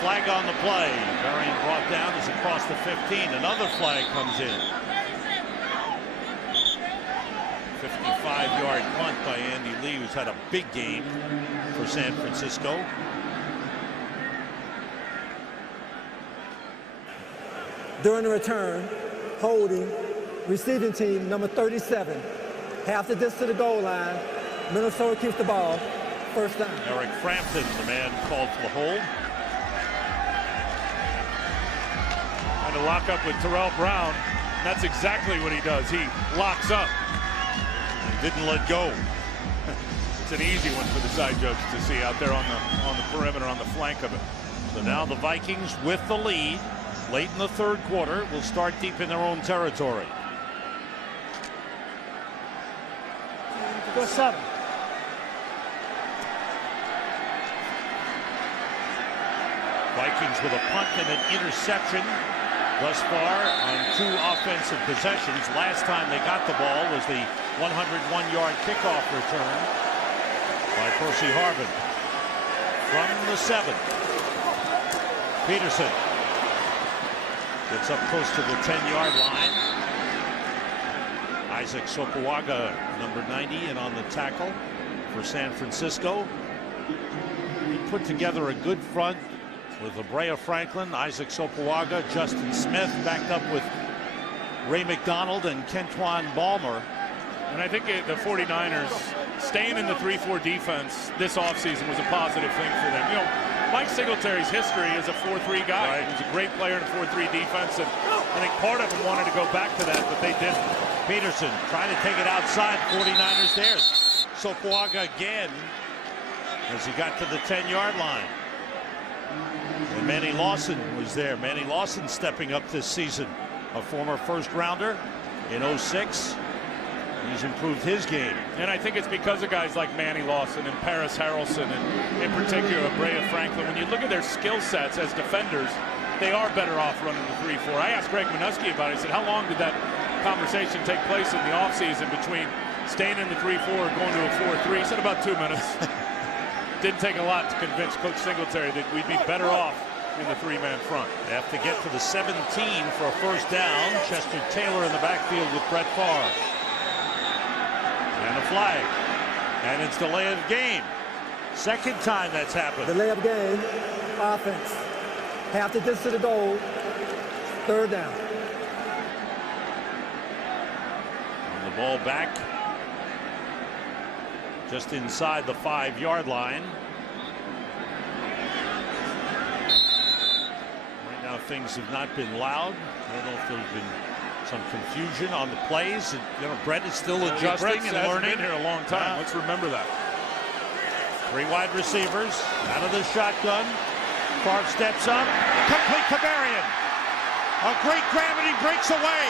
Flag on the play. Berrien brought down as across the 15. Another flag comes in. 55-yard punt by Andy Lee, who's had a big game for San Francisco. During the return, holding, receiving team, number 37. Half the distance to the goal line. Minnesota keeps the ball. 1st down. Eric Frampton, the man called for the hold. Trying to lock up with Terrell Brown. That's exactly what he does. He locks up. Didn't let go. It's an easy one for the side judge to see out there on the perimeter, on the flank of it. So now the Vikings with the lead late in the 3rd quarter will start deep in their own territory. Go 7. Vikings with a punt and an interception thus far on 2 offensive possessions. Last time they got the ball was the 101-yard kickoff return by Percy Harvin. From the 7. Peterson gets up close to the 10-yard line. Isaac Sopoaga, number 90, and on the tackle for San Francisco. He put together a good front with Abrea Franklin, Isaac Sopoaga, Justin Smith, backed up with Ray McDonald and Kentwan Balmer. And I think the 49ers staying in the 3-4 defense this offseason was a positive thing for them. You know, Mike Singletary's history is a 4-3 guy. Right. He's a great player in a 4-3 defense, and I think part of them wanted to go back to that, but they didn't. Peterson trying to take it outside. 49ers there. Sopoaga again as he got to the 10-yard line. And Manny Lawson was there. Manny Lawson stepping up this season, a former 1st rounder. in 06. He's improved his game. And I think it's because of guys like Manny Lawson and Paris Harrelson and in particular Brea Franklin. When you look at their skill sets as defenders, they are better off running the 3-4. I asked Greg Minuski about it. I said, how long did that conversation take place in the offseason between staying in the 3-4 and going to a 4-3? He said about 2 minutes. Didn't take a lot to convince Coach Singletary that we'd be better off in the 3-man front. They have to get to the 17 for a first down. Chester Taylor in the backfield with Brett Favre. And a flag. And it's delay of game. Second time that's happened. Delay of game, offense. Half the distance to the goal, third down. And the ball back just inside the 5-yard line. Right now things have not been loud. I don't know if there's been some confusion on the plays. You know, Brett is still adjusting and learning. Been here a long time. Let's remember that. 3 wide receivers out of the shotgun. Favre steps up, complete to Berrien. A great gravity breaks away.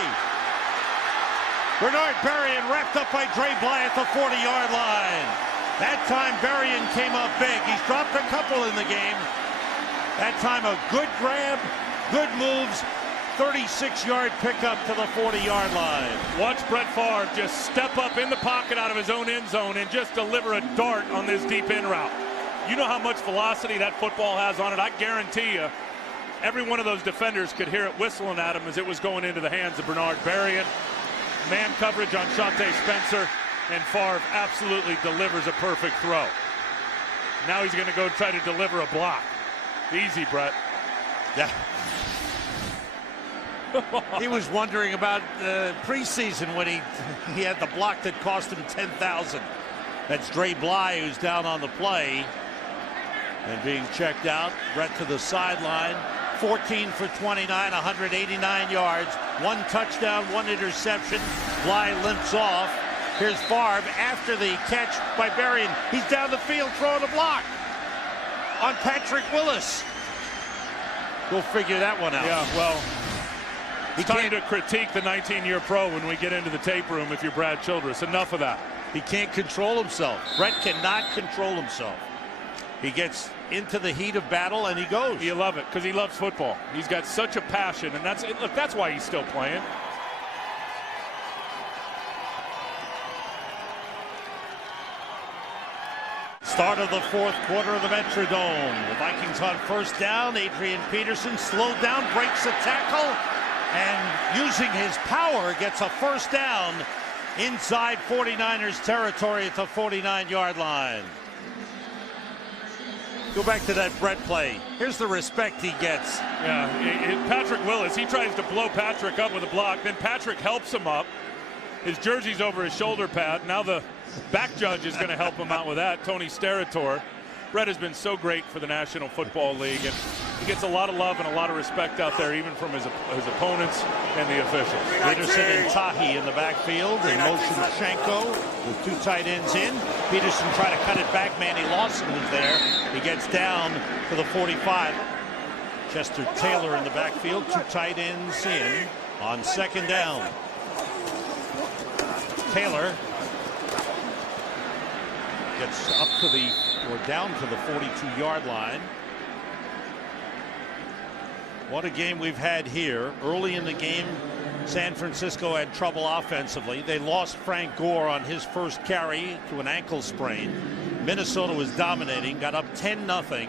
Bernard Berrien wrapped up by Dre Bly at the 40-yard line. That time Berrien came up big. He's dropped a couple in the game. That time a good grab, good moves, 36-yard pickup to the 40-yard line. Watch Brett Favre just step up in the pocket out of his own end zone and just deliver a dart on this deep in route. You know how much velocity that football has on it. I guarantee you, every one of those defenders could hear it whistling at him as it was going into the hands of Bernard Berrien. Man coverage on Shante Spencer, and Favre absolutely delivers a perfect throw. Now he's going to go try to deliver a block. Easy, Brett. Yeah. He was wondering about the preseason when he had the block that cost him $10,000. That's Dre Bly who's down on the play and being checked out. Brett to the sideline. 14 for 29, 189 yards, 1 touchdown, 1 interception. Bly limps off. Here's Favre after the catch by Berrien. He's down the field throwing a block on Patrick Willis. We'll figure that one out. Yeah, well, it's time to critique the 19-year pro when we get into the tape room if you're Brad Childress. Enough of that. He can't control himself. Brett cannot control himself. He gets into the heat of battle and he goes. You love it because he loves football. He's got such a passion, and that's why he's still playing. Start of the 4th quarter of the Metrodome. The Vikings on first down. Adrian Peterson slowed down, breaks a tackle, and using his power gets a first down inside 49ers territory at the 49-yard line. Go back to that Brett play. Here's the respect he gets. Yeah, Patrick Willis, he tries to blow Patrick up with a block. Then Patrick helps him up. His jersey's over his shoulder pad. Now the back judge is going to help him out with that, Tony Sterator. Brett has been so great for the National Football League, and he gets a lot of love and a lot of respect out there, even from his opponents and the officials. Peterson and Tahi in the backfield, and motion Shanko with 2 tight ends in. Peterson trying to cut it back. Manny Lawson was there. He gets down to the 45. Chester Taylor in the backfield, 2 tight ends in on second down. Taylor gets up to the, or down to the 42-yard line. What a game we've had here. Early in the game, San Francisco had trouble offensively. They lost Frank Gore on his first carry to an ankle sprain. Minnesota was dominating, got up 10-0.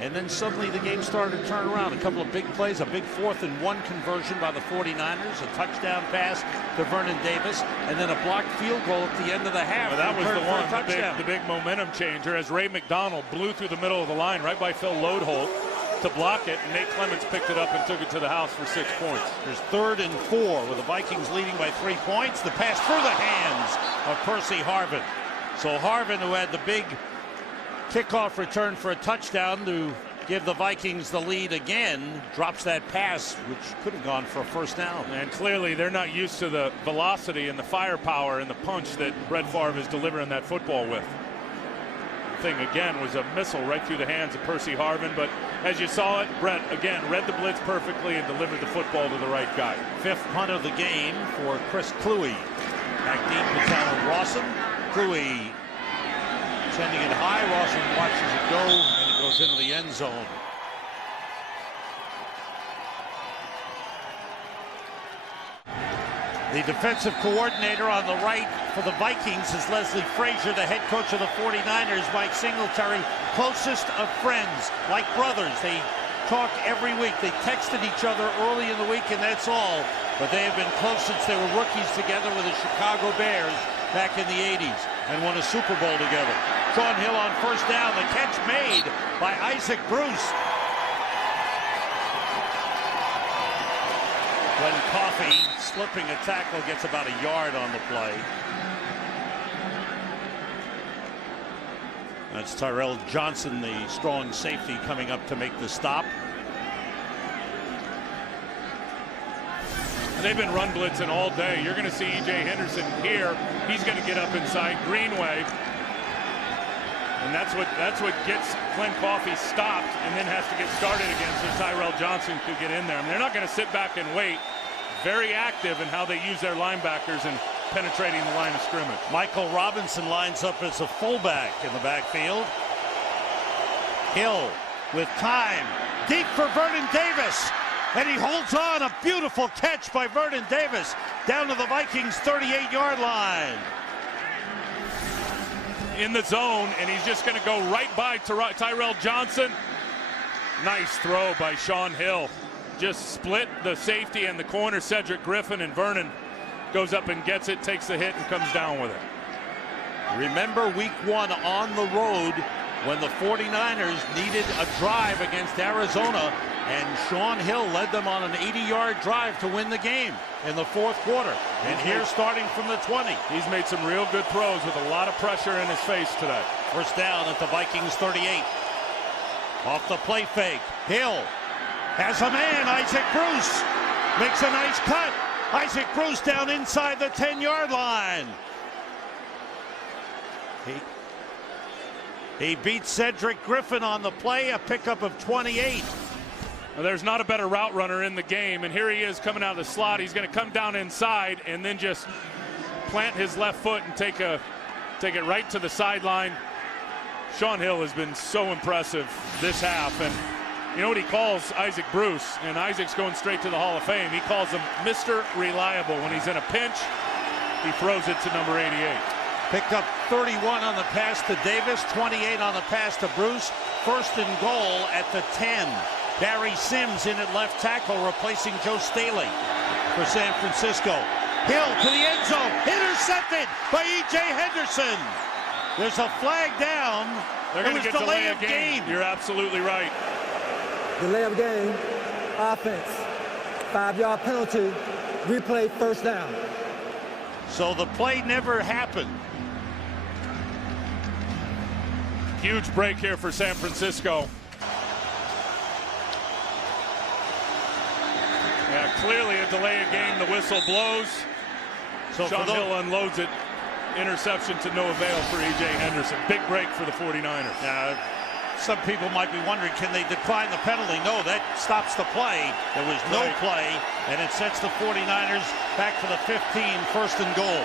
And then suddenly the game started to turn around. A couple of big plays, a big 4th and 1 conversion by the 49ers, a touchdown pass to Vernon Davis, and then a blocked field goal at the end of the half. Well, that was the one, the big momentum changer, as Ray McDonald blew through the middle of the line right by Phil Lodeholt to block it, and Nate Clements picked it up and took it to the house for 6 points. There's 3rd and 4 with the Vikings leading by 3 points. The pass through the hands of Percy Harvin. So Harvin, who had the big kickoff return for a touchdown to give the Vikings the lead again, drops that pass, which could have gone for a first down. And clearly they're not used to the velocity and the firepower and the punch that Brett Favre is delivering that football with. The thing again was a missile right through the hands of Percy Harvin, but as you saw it, Brett, again, read the blitz perfectly and delivered the football to the right guy. 5th punt of the game for Chris Kluwe. Back deep with Alan Rawson. Kluwe sending it high. Rawson watches it go, and it goes into the end zone. The defensive coordinator on the right for the Vikings is Leslie Frazier, the head coach of the 49ers. Mike Singletary, closest of friends, like brothers. They talk every week. They texted each other early in the week, and that's all. But they have been close since they were rookies together with the Chicago Bears back in the 80s and won a Super Bowl together. Shaun Hill on first down. The catch made by Isaac Bruce. When Coffey, slipping a tackle, gets about a yard on the play. That's Tyrell Johnson, the strong safety, coming up to make the stop. They've been run blitzing all day. You're going to see E.J. Henderson here. He's going to get up inside Greenway. And that's what gets Glenn Coffey stopped and then has to get started again so Tyrell Johnson could get in there. I mean, they're not going to sit back and wait. Very active in how they use their linebackers and penetrating the line of scrimmage. Michael Robinson lines up as a fullback in the backfield. Hill with time. Deep for Vernon Davis. And he holds on. A beautiful catch by Vernon Davis down to the Vikings 38-yard line. In the zone, and he's just going to go right by Tyrell Johnson. Nice throw by Shaun Hill. Just split the safety and the corner, Cedric Griffin, and Vernon goes up and gets it, takes the hit, and comes down with it. Remember week 1 on the road when the 49ers needed a drive against Arizona, and Shaun Hill led them on an 80-yard drive to win the game in the 4th quarter. And here, starting from the 20. He's made some real good throws with a lot of pressure in his face today. First down at the Vikings 38. Off the play fake. Hill has a man. Isaac Bruce makes a nice cut. Isaac Bruce down inside the 10-yard line. He beats Cedric Griffin on the play, a pickup of 28. Well, there's not a better route runner in the game, and here he is coming out of the slot. He's going to come down inside and then just plant his left foot and take it right to the sideline. Shaun Hill has been so impressive this half, and you know what he calls Isaac Bruce, and Isaac's going straight to the Hall of Fame. He calls him Mr. Reliable. When he's in a pinch, he throws it to number 88. Picked up 31 on the pass to Davis, 28 on the pass to Bruce. First and goal at the 10. Barry Sims in at left tackle, replacing Joe Staley for San Francisco. Hill to the end zone, intercepted by E.J. Henderson. There's a flag down. They're going to get delay of game. You're absolutely right. Delay of game, offense, 5-yard penalty, replay, first down. So the play never happened. Huge break here for San Francisco. Yeah, clearly a delay of game. The whistle blows. So Shaun Hill unloads it. Interception to no avail for E.J. Henderson. Big break for the 49ers. Now, some people might be wondering, can they decline the penalty? No, that stops the play. There was no play, and it sets the 49ers back for the 15, first and goal.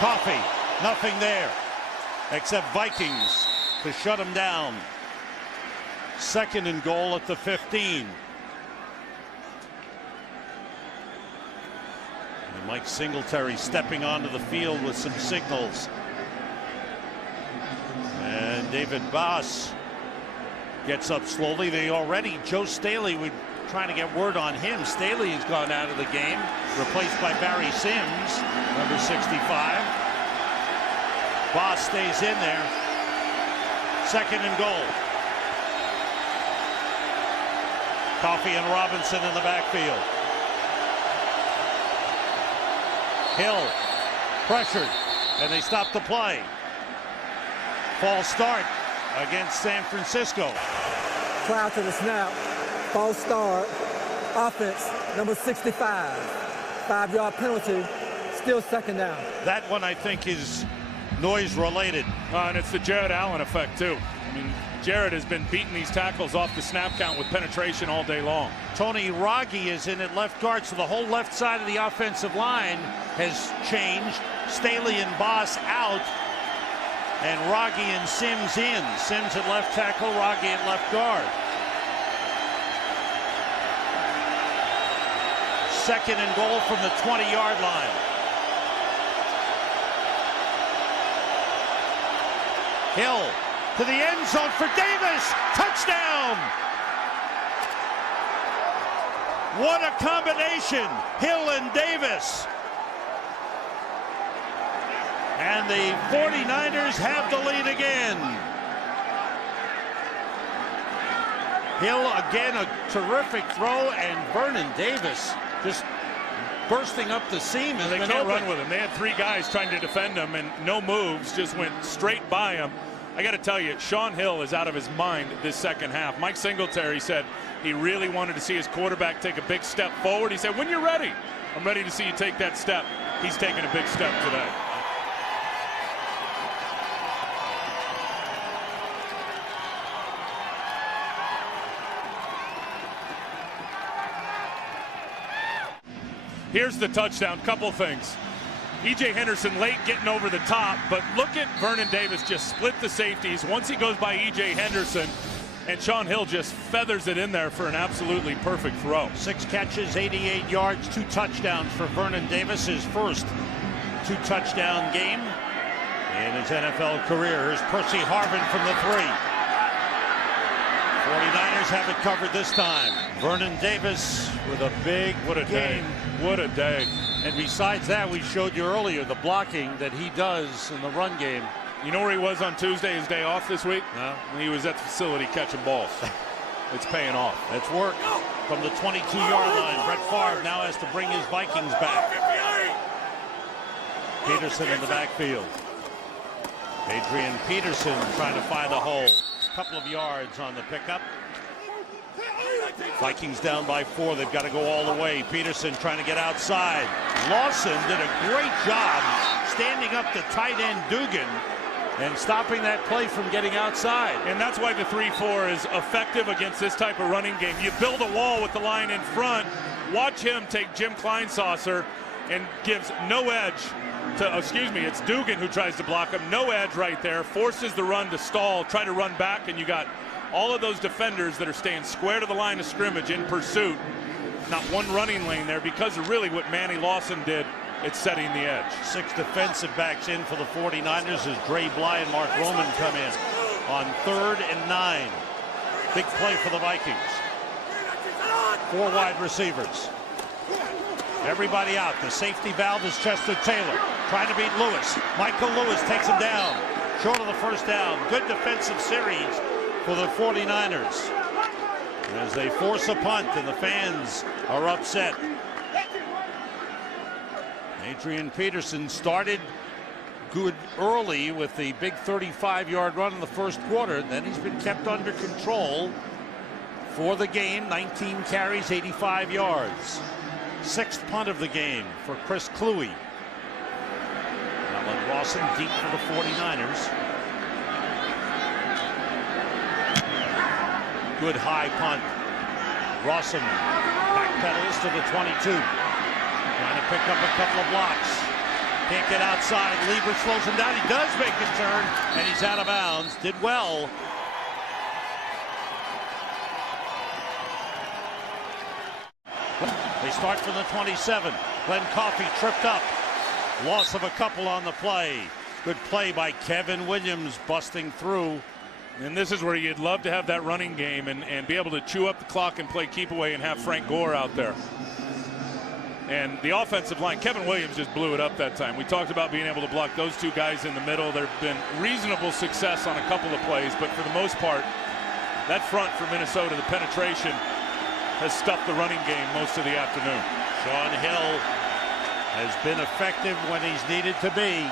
Coffey, nothing there, except Vikings to shut him down. Second and goal at the 15. And Mike Singletary stepping onto the field with some signals. And David Boss gets up slowly. Joe Staley, we're trying to get word on him. Staley has gone out of the game, replaced by Barry Sims, number 65. Boss stays in there. Second and goal. Coffey and Robinson in the backfield. Hill pressured, and they stop the play. False start against San Francisco. Prior to the snap, false start, offense, number 65. 5-yard penalty, still second down. That one, I think, is noise related. And it's the Jared Allen effect, too. I mean, Jared has been beating these tackles off the snap count with penetration all day long. Tony Raggi is in at left guard, so the whole left side of the offensive line has changed. Staley and Boss out, and Raggi and Sims in. Sims at left tackle, Raggi at left guard. Second and goal from the 20-yard line. Hill to the end zone for Davis. Touchdown! What a combination, Hill and Davis. And the 49ers have the lead again. Hill again, a terrific throw, and Vernon Davis just bursting up the seam. They can't run with him. They had three guys trying to defend him, and no moves, just went straight by him. I got to tell you, Sean Hill is out of his mind this second half. Mike Singletary said he really wanted to see his quarterback take a big step forward. He said, when you're ready, I'm ready to see you take that step. He's taking a big step today. Here's the touchdown. Couple things. E.J. Henderson late getting over the top, but look at Vernon Davis just split the safeties once he goes by E.J. Henderson, and Sean Hill just feathers it in there for an absolutely perfect throw. 6 catches, 88 yards, 2 touchdowns for Vernon Davis, his first 2-touchdown game in his NFL career. Here's Percy Harvin from the 3. 49ers have it covered this time. Vernon Davis with a big game. What a day. And besides that, we showed you earlier the blocking that he does in the run game. You know where he was on Tuesday, his day off this week? No. He was at the facility catching balls. It's paying off. That's work from the 22-yard line. Brett Favre now has to bring his Vikings back. Peterson in the backfield. Adrian Peterson trying to find a hole. Couple of yards on the pickup. Vikings down by 4. They've got to go all the way. Peterson trying to get outside. Lawson did a great job standing up to tight end Dugan and stopping that play from getting outside. And that's why the 3-4 is effective against this type of running game. You build a wall with the line in front. Watch him take Jim Kleinsasser and gives no edge to, it's Dugan who tries to block him. No edge right there. Forces the run to stall, try to run back, and you got all of those defenders that are staying square to the line of scrimmage in pursuit. Not one running lane there because of really what Manny Lawson did. It's setting the edge. 6 defensive backs in for the 49ers as Dre Bly and Mark Roman come in on 3rd and 9. Big play for the Vikings. 4 wide receivers. Everybody out. The safety valve is Chester Taylor trying to beat Lewis. Michael Lewis takes him down. Short of the first down. Good defensive series for the 49ers as they force a punt and the fans are upset. Adrian Peterson started good early with the big 35-yard run in the first quarter. Then he's been kept under control for the game. 19 carries, 85 yards. 6th punt of the game for Chris Kluwe. Alan Rawson deep for the 49ers. Good high punt. Rawson backpedals to the 22. Trying to pick up a couple of blocks. Can't get outside. Lieber slows him down. He does make a turn, and he's out of bounds. Did well. They start from the 27. Glenn Coffey tripped up. Loss of a couple on the play. Good play by Kevin Williams busting through. And this is where you'd love to have that running game and be able to chew up the clock and play keep away and have Frank Gore out there. And the offensive line, Kevin Williams just blew it up that time. We talked about being able to block those 2 guys in the middle. There have been reasonable success on a couple of plays, but for the most part, that front for Minnesota, the penetration has stuffed the running game most of the afternoon. Sean Hill has been effective when he's needed to be.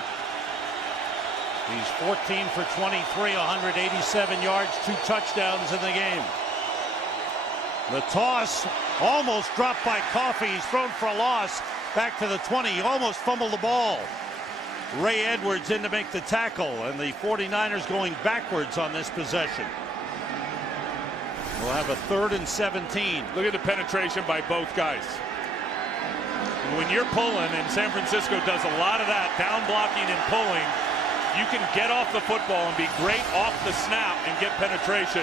He's 14 for 23, 187 yards, 2 touchdowns in the game. The toss almost dropped by Coffey. He's thrown for a loss back to the 20. He almost fumbled the ball. Ray Edwards in to make the tackle, and the 49ers going backwards on this possession. We'll have a 3rd and 17. Look at the penetration by both guys. When you're pulling, and San Francisco does a lot of that, down blocking and pulling, you can get off the football and be great off the snap and get penetration.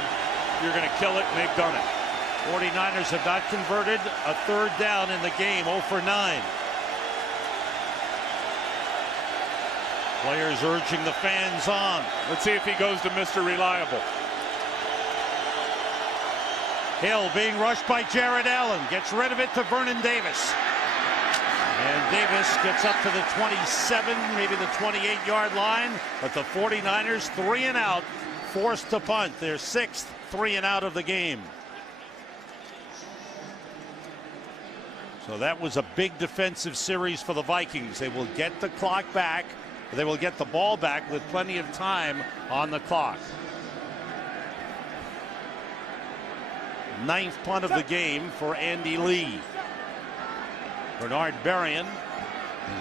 You're going to kill it, and they've done it. 49ers have not converted a 3rd down in the game, 0 for 9. Players urging the fans on. Let's see if he goes to Mr. Reliable. Hill being rushed by Jared Allen. Gets rid of it to Vernon Davis. And Davis gets up to the 27, maybe the 28-yard line. But the 49ers 3 and out, forced to punt. Their 6th 3 and out of the game. So that was a big defensive series for the Vikings. They will get the clock back. They will get the ball back with plenty of time on the clock. 9th punt of the game for Andy Lee. Bernard Berrien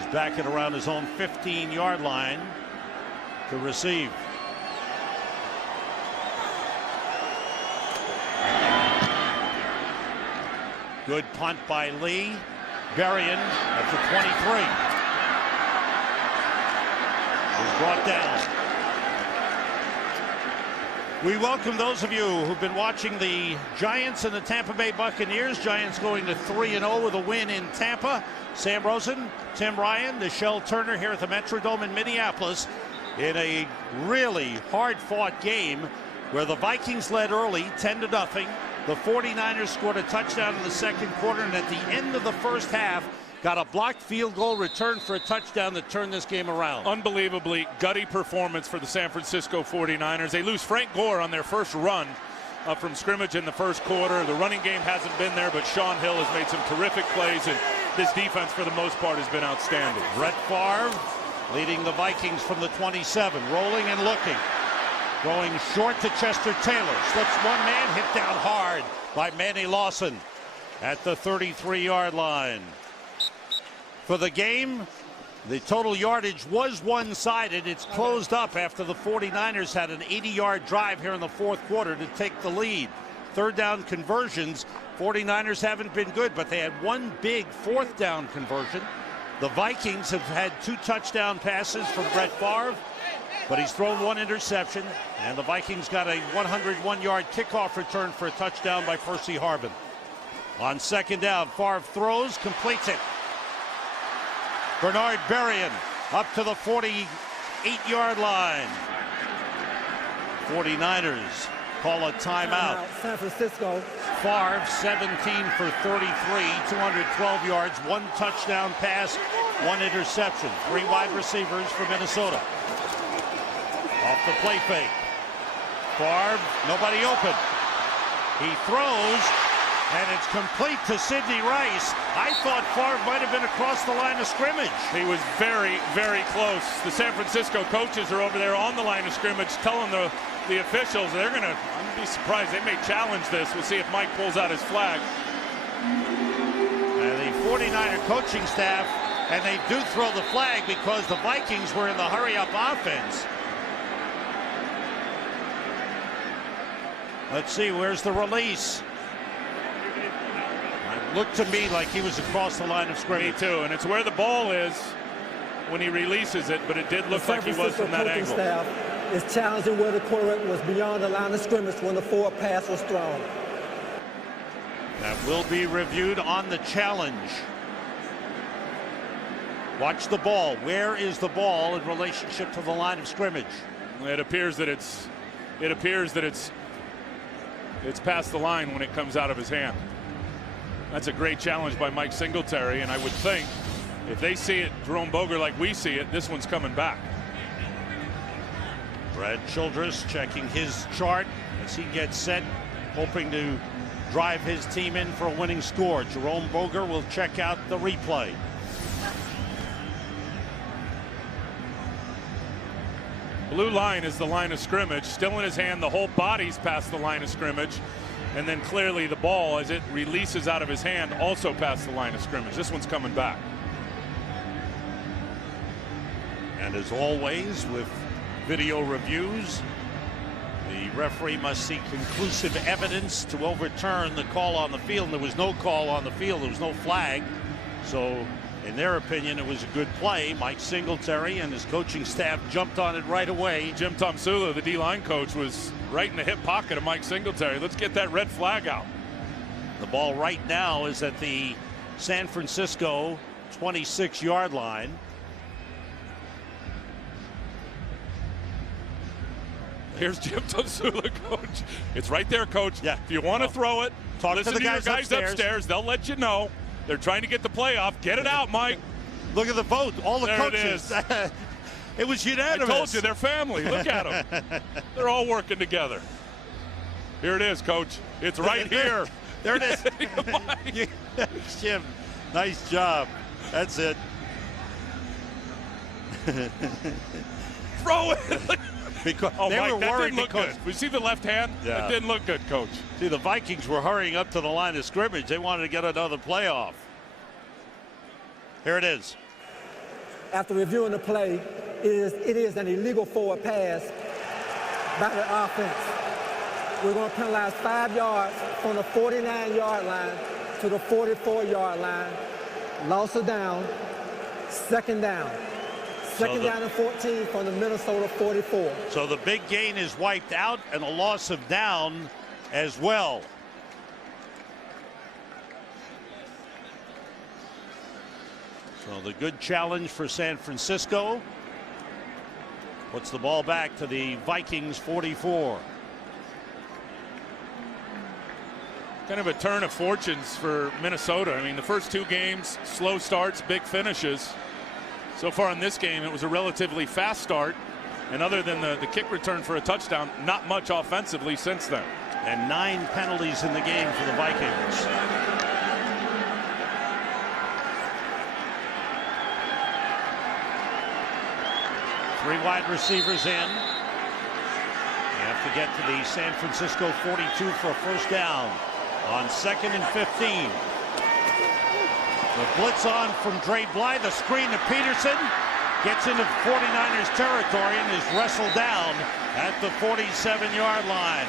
is back at around his own 15-yard line to receive. Good punt by Lee. Berrien at the 23. Is brought down. We welcome those of you who've been watching the Giants and the Tampa Bay Buccaneers. Giants going to 3-0 with a win in Tampa. Sam Rosen, Tim Ryan, Nichelle Turner here at the Metrodome in Minneapolis in a really hard-fought game where the Vikings led early 10-0. The 49ers scored a touchdown in the 2nd quarter, and at the end of the 1st half got a blocked field goal return for a touchdown that turned this game around. Unbelievably gutty performance for the San Francisco 49ers. They lose Frank Gore on their first run from scrimmage in the 1st quarter. The running game hasn't been there, but Sean Hill has made some terrific plays, and this defense for the most part has been outstanding. Brett Favre leading the Vikings from the 27, rolling and looking. Going short to Chester Taylor. Slips one man, hit down hard by Manny Lawson at the 33-yard line. For the game, the total yardage was one-sided. It's closed up after the 49ers had an 80-yard drive here in the 4th quarter to take the lead. 3rd down conversions, 49ers haven't been good, but they had one big 4th down conversion. The Vikings have had 2 touchdown passes from Brett Favre, but he's thrown 1 interception, and the Vikings got a 101-yard kickoff return for a touchdown by Percy Harvin. On 2nd down, Favre throws, completes it. Bernard Berrien up to the 48-yard line. 49ers call a timeout. San Francisco. Favre 17 for 33, 212 yards, 1 touchdown pass, 1 interception. 3 wide receivers for Minnesota. Off the play fake. Favre, nobody open. He throws, and it's complete to Sidney Rice. I thought Favre might have been across the line of scrimmage. He was very, very close. The San Francisco coaches are over there on the line of scrimmage telling the officials they're going to, I'm going to be surprised, they may challenge this. We'll see if Mike pulls out his flag. And the 49er coaching staff, and they do throw the flag because the Vikings were in the hurry-up offense. Let's see, where's the release? It looked to me like he was across the line of scrimmage. Me too, and it's where the ball is when he releases it, but it did look like he was from that angle. Staff is challenging where the quarterback was beyond the line of scrimmage when the forward pass was thrown. That will be reviewed on the challenge. Watch the ball. Where is the ball in relationship to the line of scrimmage? It appears that it's past the line when it comes out of his hand. That's a great challenge by Mike Singletary, and I would think if they see it, Jerome Boger, like we see it, this one's coming back. Brad Childress checking his chart as he gets set, hoping to drive his team in for a winning score. Jerome Boger will check out the replay. Blue line is the line of scrimmage, still in his hand. The whole body's past the line of scrimmage, and then clearly the ball, as it releases out of his hand, also past the line of scrimmage. This one's coming back. And as always, with video reviews, the referee must see conclusive evidence to overturn the call on the field. There was no call on the field. There was no flag. So, in their opinion, it was a good play. Mike Singletary and his coaching staff jumped on it right away. Jim Tomsula, the D-line coach, was right in the hip pocket of Mike Singletary. Let's get that red flag out. The ball right now is at the San Francisco 26-yard line. Here's Jim Tomsula, coach. It's right there, coach. Yeah. If you want to throw it, talk listen to the your guys upstairs. They'll let you know. They're trying to get the play off. Get it out, Mike. Look at the vote. All the there coaches. It was unanimous. I told you, they're family. Look at them. They're all working together. Here it is, coach. It's right here. There it is. Jim, nice job. That's it. Throw it. Because oh, they Mike, were that worried didn't look because good. We see the left hand? Yeah. That didn't look good, coach. See, the Vikings were hurrying up to the line of scrimmage. They wanted to get another playoff. Here it is. After reviewing the play, it is an illegal forward pass by the offense. We're going to penalize 5 yards from the 49-yard line to the 44-yard line. Loss of down, second down. Second down and 14 from the Minnesota 44. So the big gain is wiped out and a loss of down as well. So the good challenge for San Francisco puts the ball back to the Vikings 44. Kind of a turn of fortunes for Minnesota. I mean, the first 2 games, slow starts, big finishes. So far in this game, it was a relatively fast start. And other than the kick return for a touchdown, not much offensively since then. And 9 penalties in the game for the Vikings. Three wide receivers in. You have to get to the San Francisco 42 for a first down on 2nd and 15. The blitz on from Dre Bly. The screen to Peterson. Gets into 49ers territory and is wrestled down at the 47-yard line.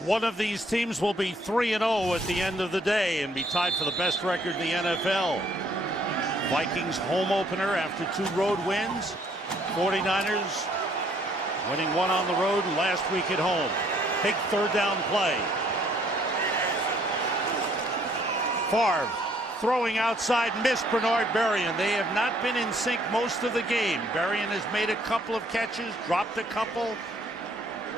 One of these teams will be 3-0 at the end of the day and be tied for the best record in the NFL. Vikings home opener after 2 road wins. 49ers winning 1 on the road last week at home. Big third down play. Favre throwing outside, missed Bernard Berrien. They have not been in sync most of the game. Berrien has made a couple of catches, dropped a couple,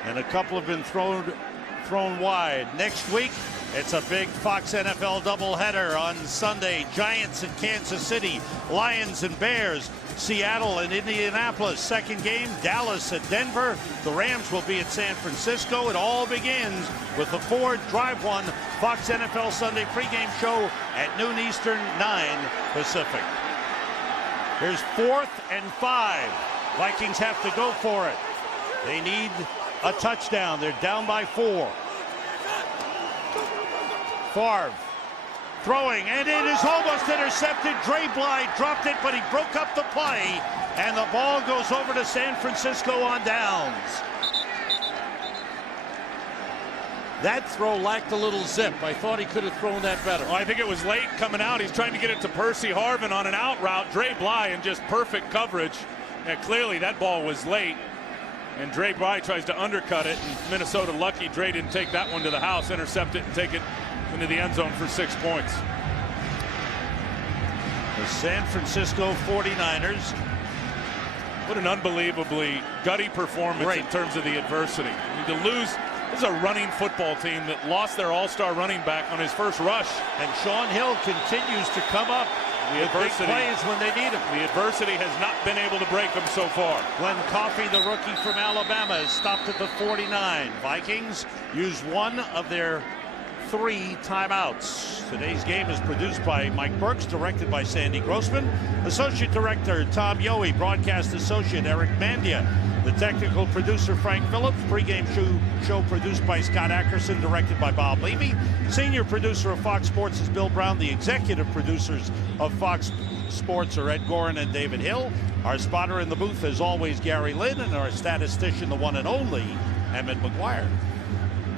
and a couple have been thrown wide. Next week, it's a big Fox NFL doubleheader on Sunday. Giants at Kansas City, Lions and Bears, Seattle and Indianapolis. Second game, Dallas at Denver. The Rams will be at San Francisco. It all begins with the Ford Drive One Fox NFL Sunday pregame show at noon Eastern, 9 Pacific. Here's 4th and 5. Vikings have to go for it. They need a touchdown. They're down by 4. Favre throwing, and it is almost intercepted. Dre Bly dropped it, but he broke up the play, and the ball goes over to San Francisco on downs. That throw lacked a little zip. I thought he could have thrown that better. Well, I think it was late coming out. He's trying to get it to Percy Harvin on an out route. Dre Bly in just perfect coverage. And clearly that ball was late. And Dre Bly tries to undercut it. And Minnesota lucky Dre didn't take that one to the house, intercept it, and take it into the end zone for 6 points. The San Francisco 49ers. What an unbelievably gutty performance in terms of the adversity. I mean, to lose. This is a running football team that lost their all-star running back on his first rush. And Sean Hill continues to come up with big plays when they need him. The adversity has not been able to break them so far. Glenn Coffey, the rookie from Alabama, is stopped at the 49. Vikings use 1 of their 3 timeouts. Today's game is produced by Mike Burks, directed by Sandy Grossman, Associate Director Tom Yohe, Broadcast Associate Eric Mandia, the technical producer Frank Phillips, pregame show produced by Scott Ackerson, directed by Bob Levy, senior producer of Fox Sports is Bill Brown, the executive producers of Fox Sports are Ed Gorin and David Hill. Our spotter in the booth is always Gary Lynn, and our statistician, the one and only Emmett McGuire.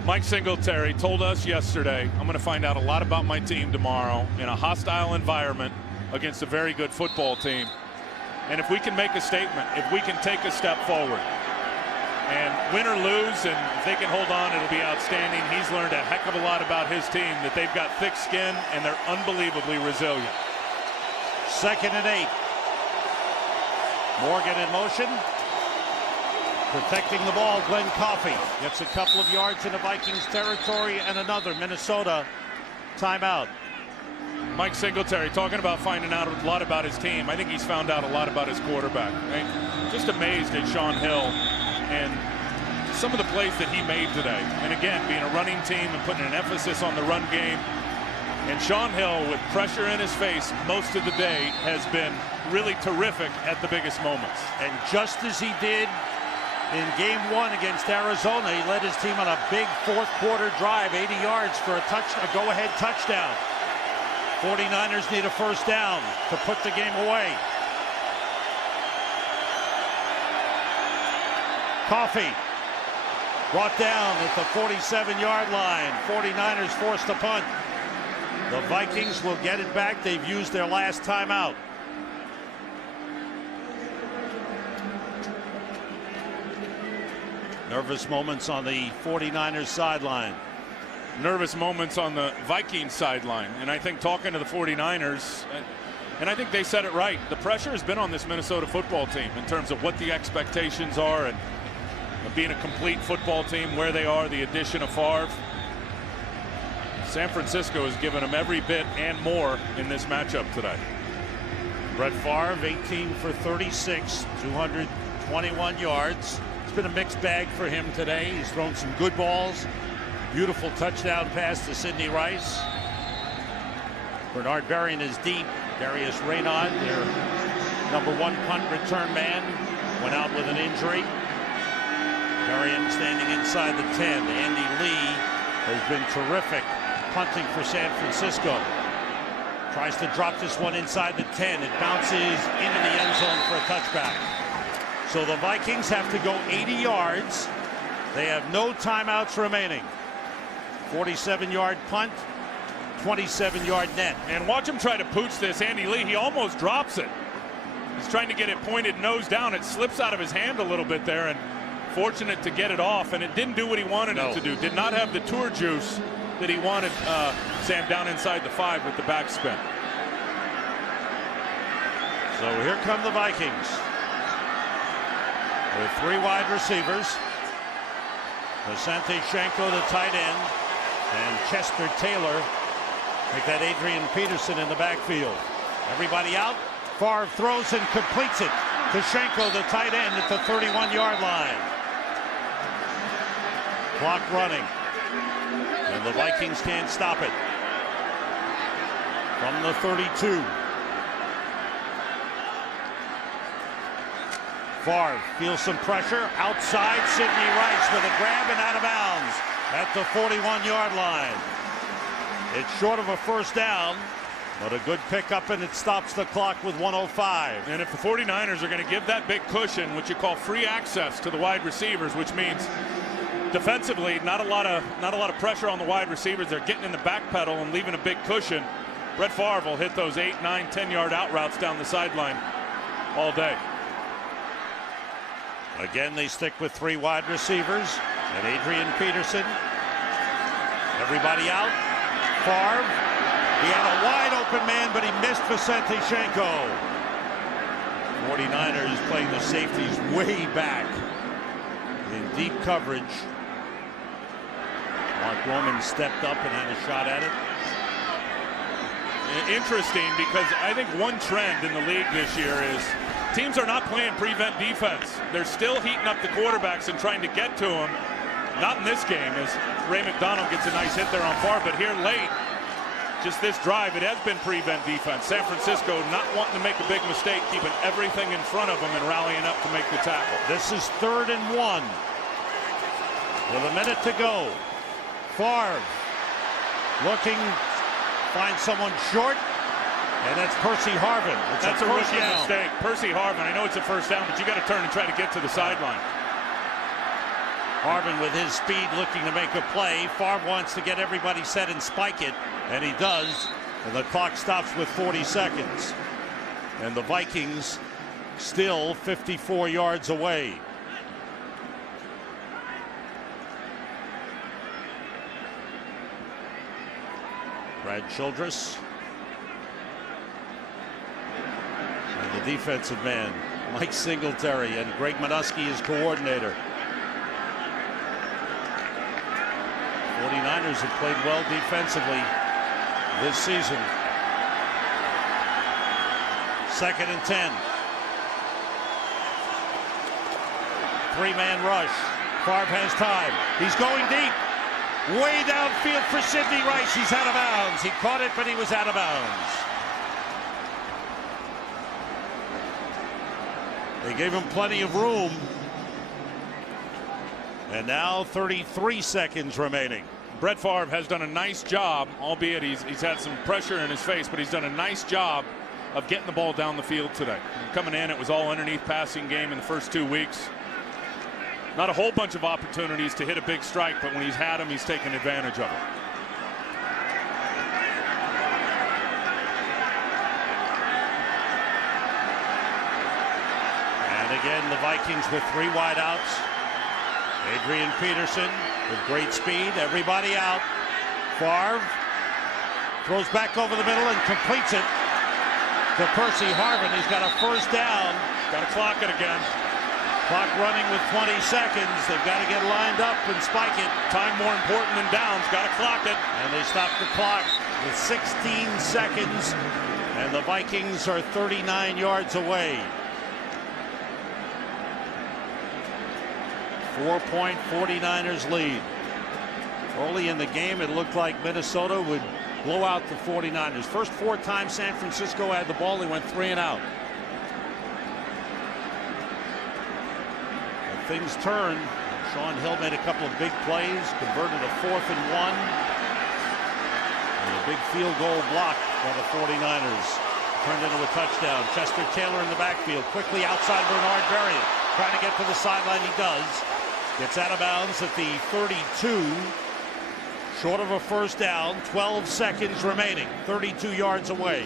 Mike Singletary told us yesterday, I'm going to find out a lot about my team tomorrow in a hostile environment against a very good football team. And if we can make a statement, if we can take a step forward, and win or lose, and if they can hold on, it'll be outstanding. He's learned a heck of a lot about his team, that they've got thick skin and they're unbelievably resilient. 2nd and 8. Morgan in motion. Protecting the ball, Glenn Coffey gets a couple of yards into Vikings territory, and another Minnesota timeout. Mike Singletary talking about finding out a lot about his team. I think he's found out a lot about his quarterback. I'm just amazed at Sean Hill and some of the plays that he made today. And again, being a running team and putting an emphasis on the run game. And Sean Hill, with pressure in his face most of the day, has been really terrific at the biggest moments. And just as he did in game 1 against Arizona, he led his team on a big 4th quarter drive, 80 yards for a go-ahead touchdown. 49ers need a first down to put the game away. Coffey brought down at the 47-yard line. 49ers forced a punt. The Vikings will get it back. They've used their last timeout. Nervous moments on the 49ers sideline. Nervous moments on the Vikings sideline. And I think talking to the 49ers, and I think they said it right, the pressure has been on this Minnesota football team in terms of what the expectations are and being a complete football team, where they are, the addition of Favre. San Francisco has given them every bit and more in this matchup today. Brett Favre, 18 for 36, 221 yards. It's been a mixed bag for him today. He's thrown some good balls. Beautiful touchdown pass to Sidney Rice. Bernard Berrien is deep. Darius Raynaud, their #1 punt return man, went out with an injury. Berrien standing inside the 10. Andy Lee has been terrific punting for San Francisco. Tries to drop this one inside the 10. It bounces into the end zone for a touchback. So the Vikings have to go 80 yards. They have no timeouts remaining. 47-yard punt, 27-yard net. And watch him try to pooch this. Andy Lee, he almost drops it. He's trying to get it pointed nose down. It slips out of his hand a little bit there, and fortunate to get it off, and it didn't do what he wanted it to do. Did not have the tour juice that he wanted, Sam, down inside the 5 with the backspin. So here come the Vikings with 3 wide receivers. Vicente Shenko, the tight end, and Chester Taylor make that Adrian Peterson in the backfield. Everybody out. Favre throws and completes it to Shenko, the tight end, at the 31-yard line. Clock running, and the Vikings can't stop it. From the 32. Favre feels some pressure. Outside, Sidney Rice with a grab and out of bounds at the 41-yard line. It's short of a first down, but a good pickup, and it stops the clock with 1:05. And if the 49ers are going to give that big cushion, what you call free access to the wide receivers, which means defensively not a lot of pressure on the wide receivers, they're getting in the back pedal and leaving a big cushion. Brett Favre will hit those 8, 9, 10-yard out routes down the sideline all day. Again, they stick with 3 wide receivers and Adrian Peterson. Everybody out. Favre, he had a wide open man, but he missed Vicente Shenko. 49ers playing the safeties way back in deep coverage. Mark Roman stepped up and had a shot at it. Interesting, because I think one trend in the league this year is teams are not playing prevent defense. They're still heating up the quarterbacks and trying to get to them. Not in this game, as Ray McDonald gets a nice hit there on Favre, but here late, just this drive, it has been prevent defense. San Francisco not wanting to make a big mistake, keeping everything in front of them and rallying up to make the tackle. This is 3rd and 1 with a minute to go. Favre looking, find someone short. And that's Percy Harvin. That's a rookie mistake. Percy Harvin, I know it's a first down, but you got to turn and try to get to the sideline. Harvin with his speed looking to make a play. Favre wants to get everybody set and spike it, and he does. And the clock stops with 40 seconds. And the Vikings still 54 yards away. Brad Childress. And the defensive man, Mike Singletary, and Greg Minuski is coordinator. 49ers have played well defensively this season. 2nd and 10. 3-man rush. Favre has time. He's going deep. Way downfield for Sidney Rice. He's out of bounds. He caught it, but he was out of bounds. They gave him plenty of room. And now 33 seconds remaining. Brett Favre has done a nice job, albeit he's had some pressure in his face, but he's done a nice job of getting the ball down the field today. Coming in, it was all underneath passing game in the first 2 weeks. Not a whole bunch of opportunities to hit a big strike, but when he's had them, he's taken advantage of it. And again, the Vikings with 3 wideouts. Adrian Peterson with great speed. Everybody out. Favre throws back over the middle and completes it to Percy Harvin. He's got a first down. Got to clock it again. Clock running with 20 seconds. They've got to get lined up and spike it. Time more important than downs. Got to clock it. And they stop the clock with 16 seconds. And the Vikings are 39 yards away. 4-point 49ers lead. Early in the game, it looked like Minnesota would blow out the 49ers. First 4 times San Francisco had the ball, they went 3 and out. And things turned. Sean Hill made a couple of big plays, converted a 4th and 1. And a big field goal block by the 49ers. Turned into a touchdown. Chester Taylor in the backfield, quickly outside Bernard Berrian. Trying to get to the sideline, he does. Gets out of bounds at the 32. Short of a first down, 12 seconds remaining, 32 yards away.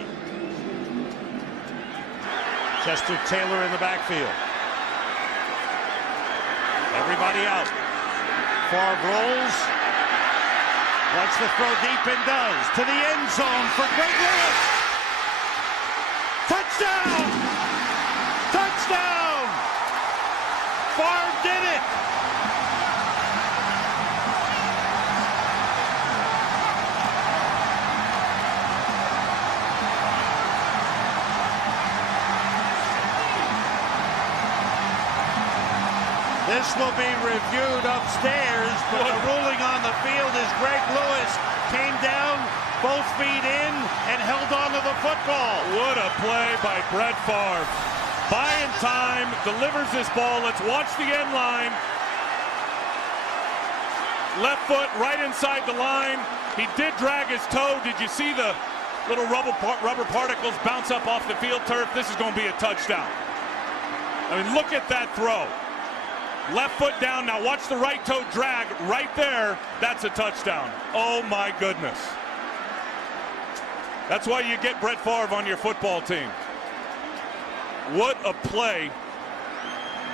Chester Taylor in the backfield. Everybody out. Favre rolls. Wants to throw deep and does. To the end zone for Greg Lewis. Touchdown! Touchdown! Favre did it! This will be reviewed upstairs, but the ruling on the field is Greg Lewis came down, both feet in, and held on to the football. What a play by Brett Favre. Buying time, delivers this ball. Let's watch the end line. Left foot right inside the line. He did drag his toe. Did you see the little rubber particles bounce up off the field turf? This is going to be a touchdown. I mean, look at that throw. Left foot down. Now watch the right toe drag right there. That's a touchdown. Oh my goodness. That's why you get Brett Favre on your football team. What a play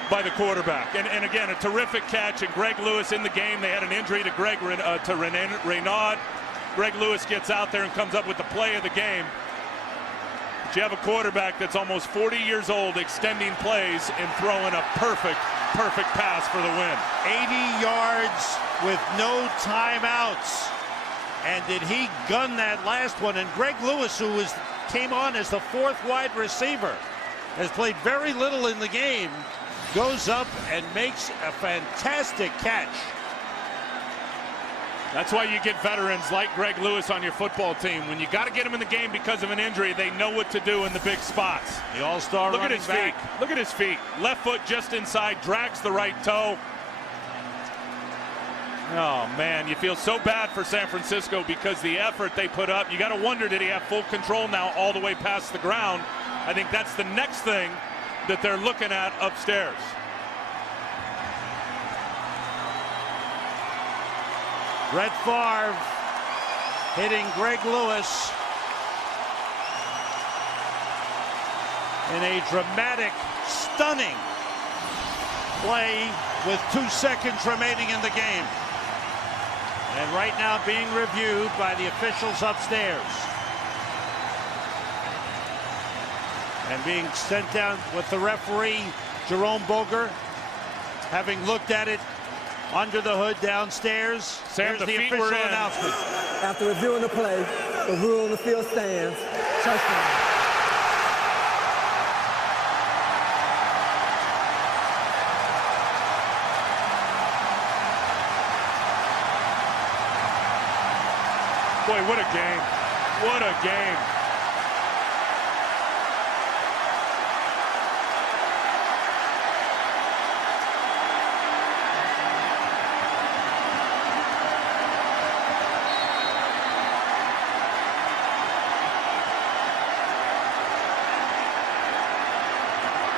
by the quarterback. And again, a terrific catch. And Greg Lewis in the game. They had an injury to Reynaud. Greg Lewis gets out there and comes up with the play of the game. But you have a quarterback that's almost 40 years old extending plays and throwing a perfect pass for the win. 80 yards with no timeouts. And did he gun that last one? And Greg Lewis, who came on as the 4th wide receiver, has played very little in the game, goes up and makes a fantastic catch. That's why you get veterans like Greg Lewis on your football team. When you got to get them in the game because of an injury, they know what to do in the big spots. The all-star running back. Look at his feet. Left foot just inside, drags the right toe. Oh, man, you feel so bad for San Francisco because the effort they put up. You got to wonder, did he have full control now all the way past the ground? I think that's the next thing that they're looking at upstairs. Brett Favre hitting Greg Lewis in a dramatic, stunning play with 2 seconds remaining in the game. And right now being reviewed by the officials upstairs. And being sent down with the referee, Jerome Boger, having looked at it under the hood downstairs. Sam, Here's the official announcement. After reviewing the play, the rule on the field stands. Touchdown. Boy, what a game. What a game.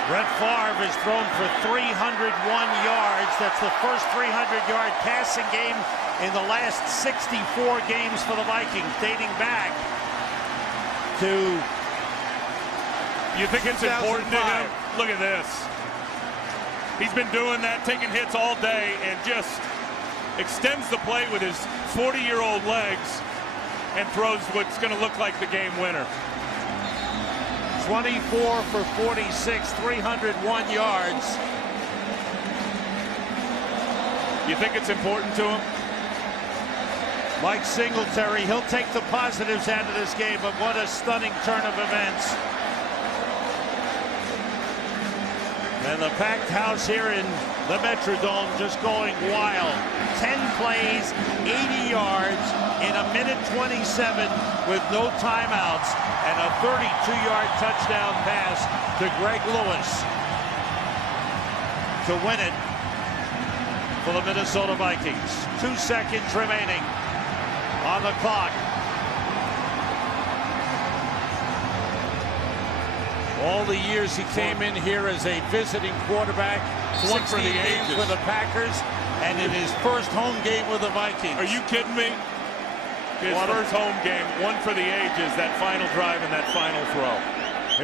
Brett Favre has thrown for 301 yards. That's the first 300-yard passing game in the last 64 games for the Vikings, dating back to You think it's important to him? 2005. Look at this. He's been doing that, taking hits all day, and just extends the play with his 40-year-old legs and throws what's going to look like the game winner. 24 for 46, 301 yards. You think it's important to him? Mike Singletary, he'll take the positives out of this game, but what a stunning turn of events. And the packed house here in the Metrodome just going wild. 10 plays, 80 yards in a minute 27 with no timeouts, and a 32-yard touchdown pass to Greg Lewis to win it for the Minnesota Vikings. 2 seconds remaining on the clock. All the years he came in here as a visiting quarterback, 16 games with the Packers, and in his first home game with the Vikings. Are you kidding me? His first home game, one for the ages, that final drive and that final throw.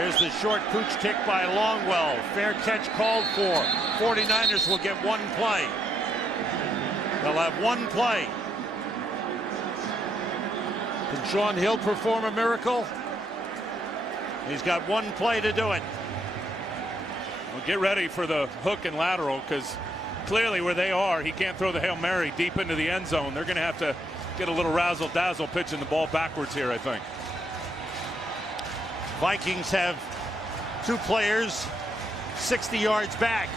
Here's the short pooch kick by Longwell. Fair catch called for. 49ers will get one play. They'll have one play. Can Sean Hill perform a miracle? He's got one play to do it. Well, get ready for the hook and lateral, because clearly where they are, he can't throw the Hail Mary deep into the end zone. They're going to have to get a little razzle-dazzle pitching the ball backwards here, I think. Vikings have 2 players 60 yards back.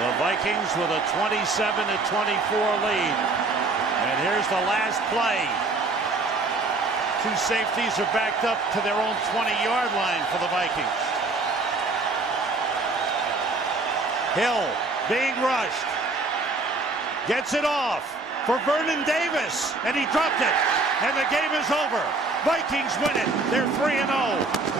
The Vikings with a 27-24 lead. And here's the last play. 2 safeties are backed up to their own 20-yard line for the Vikings. Hill being rushed. Gets it off for Vernon Davis, and he dropped it. And the game is over. Vikings win it. They're 3-0.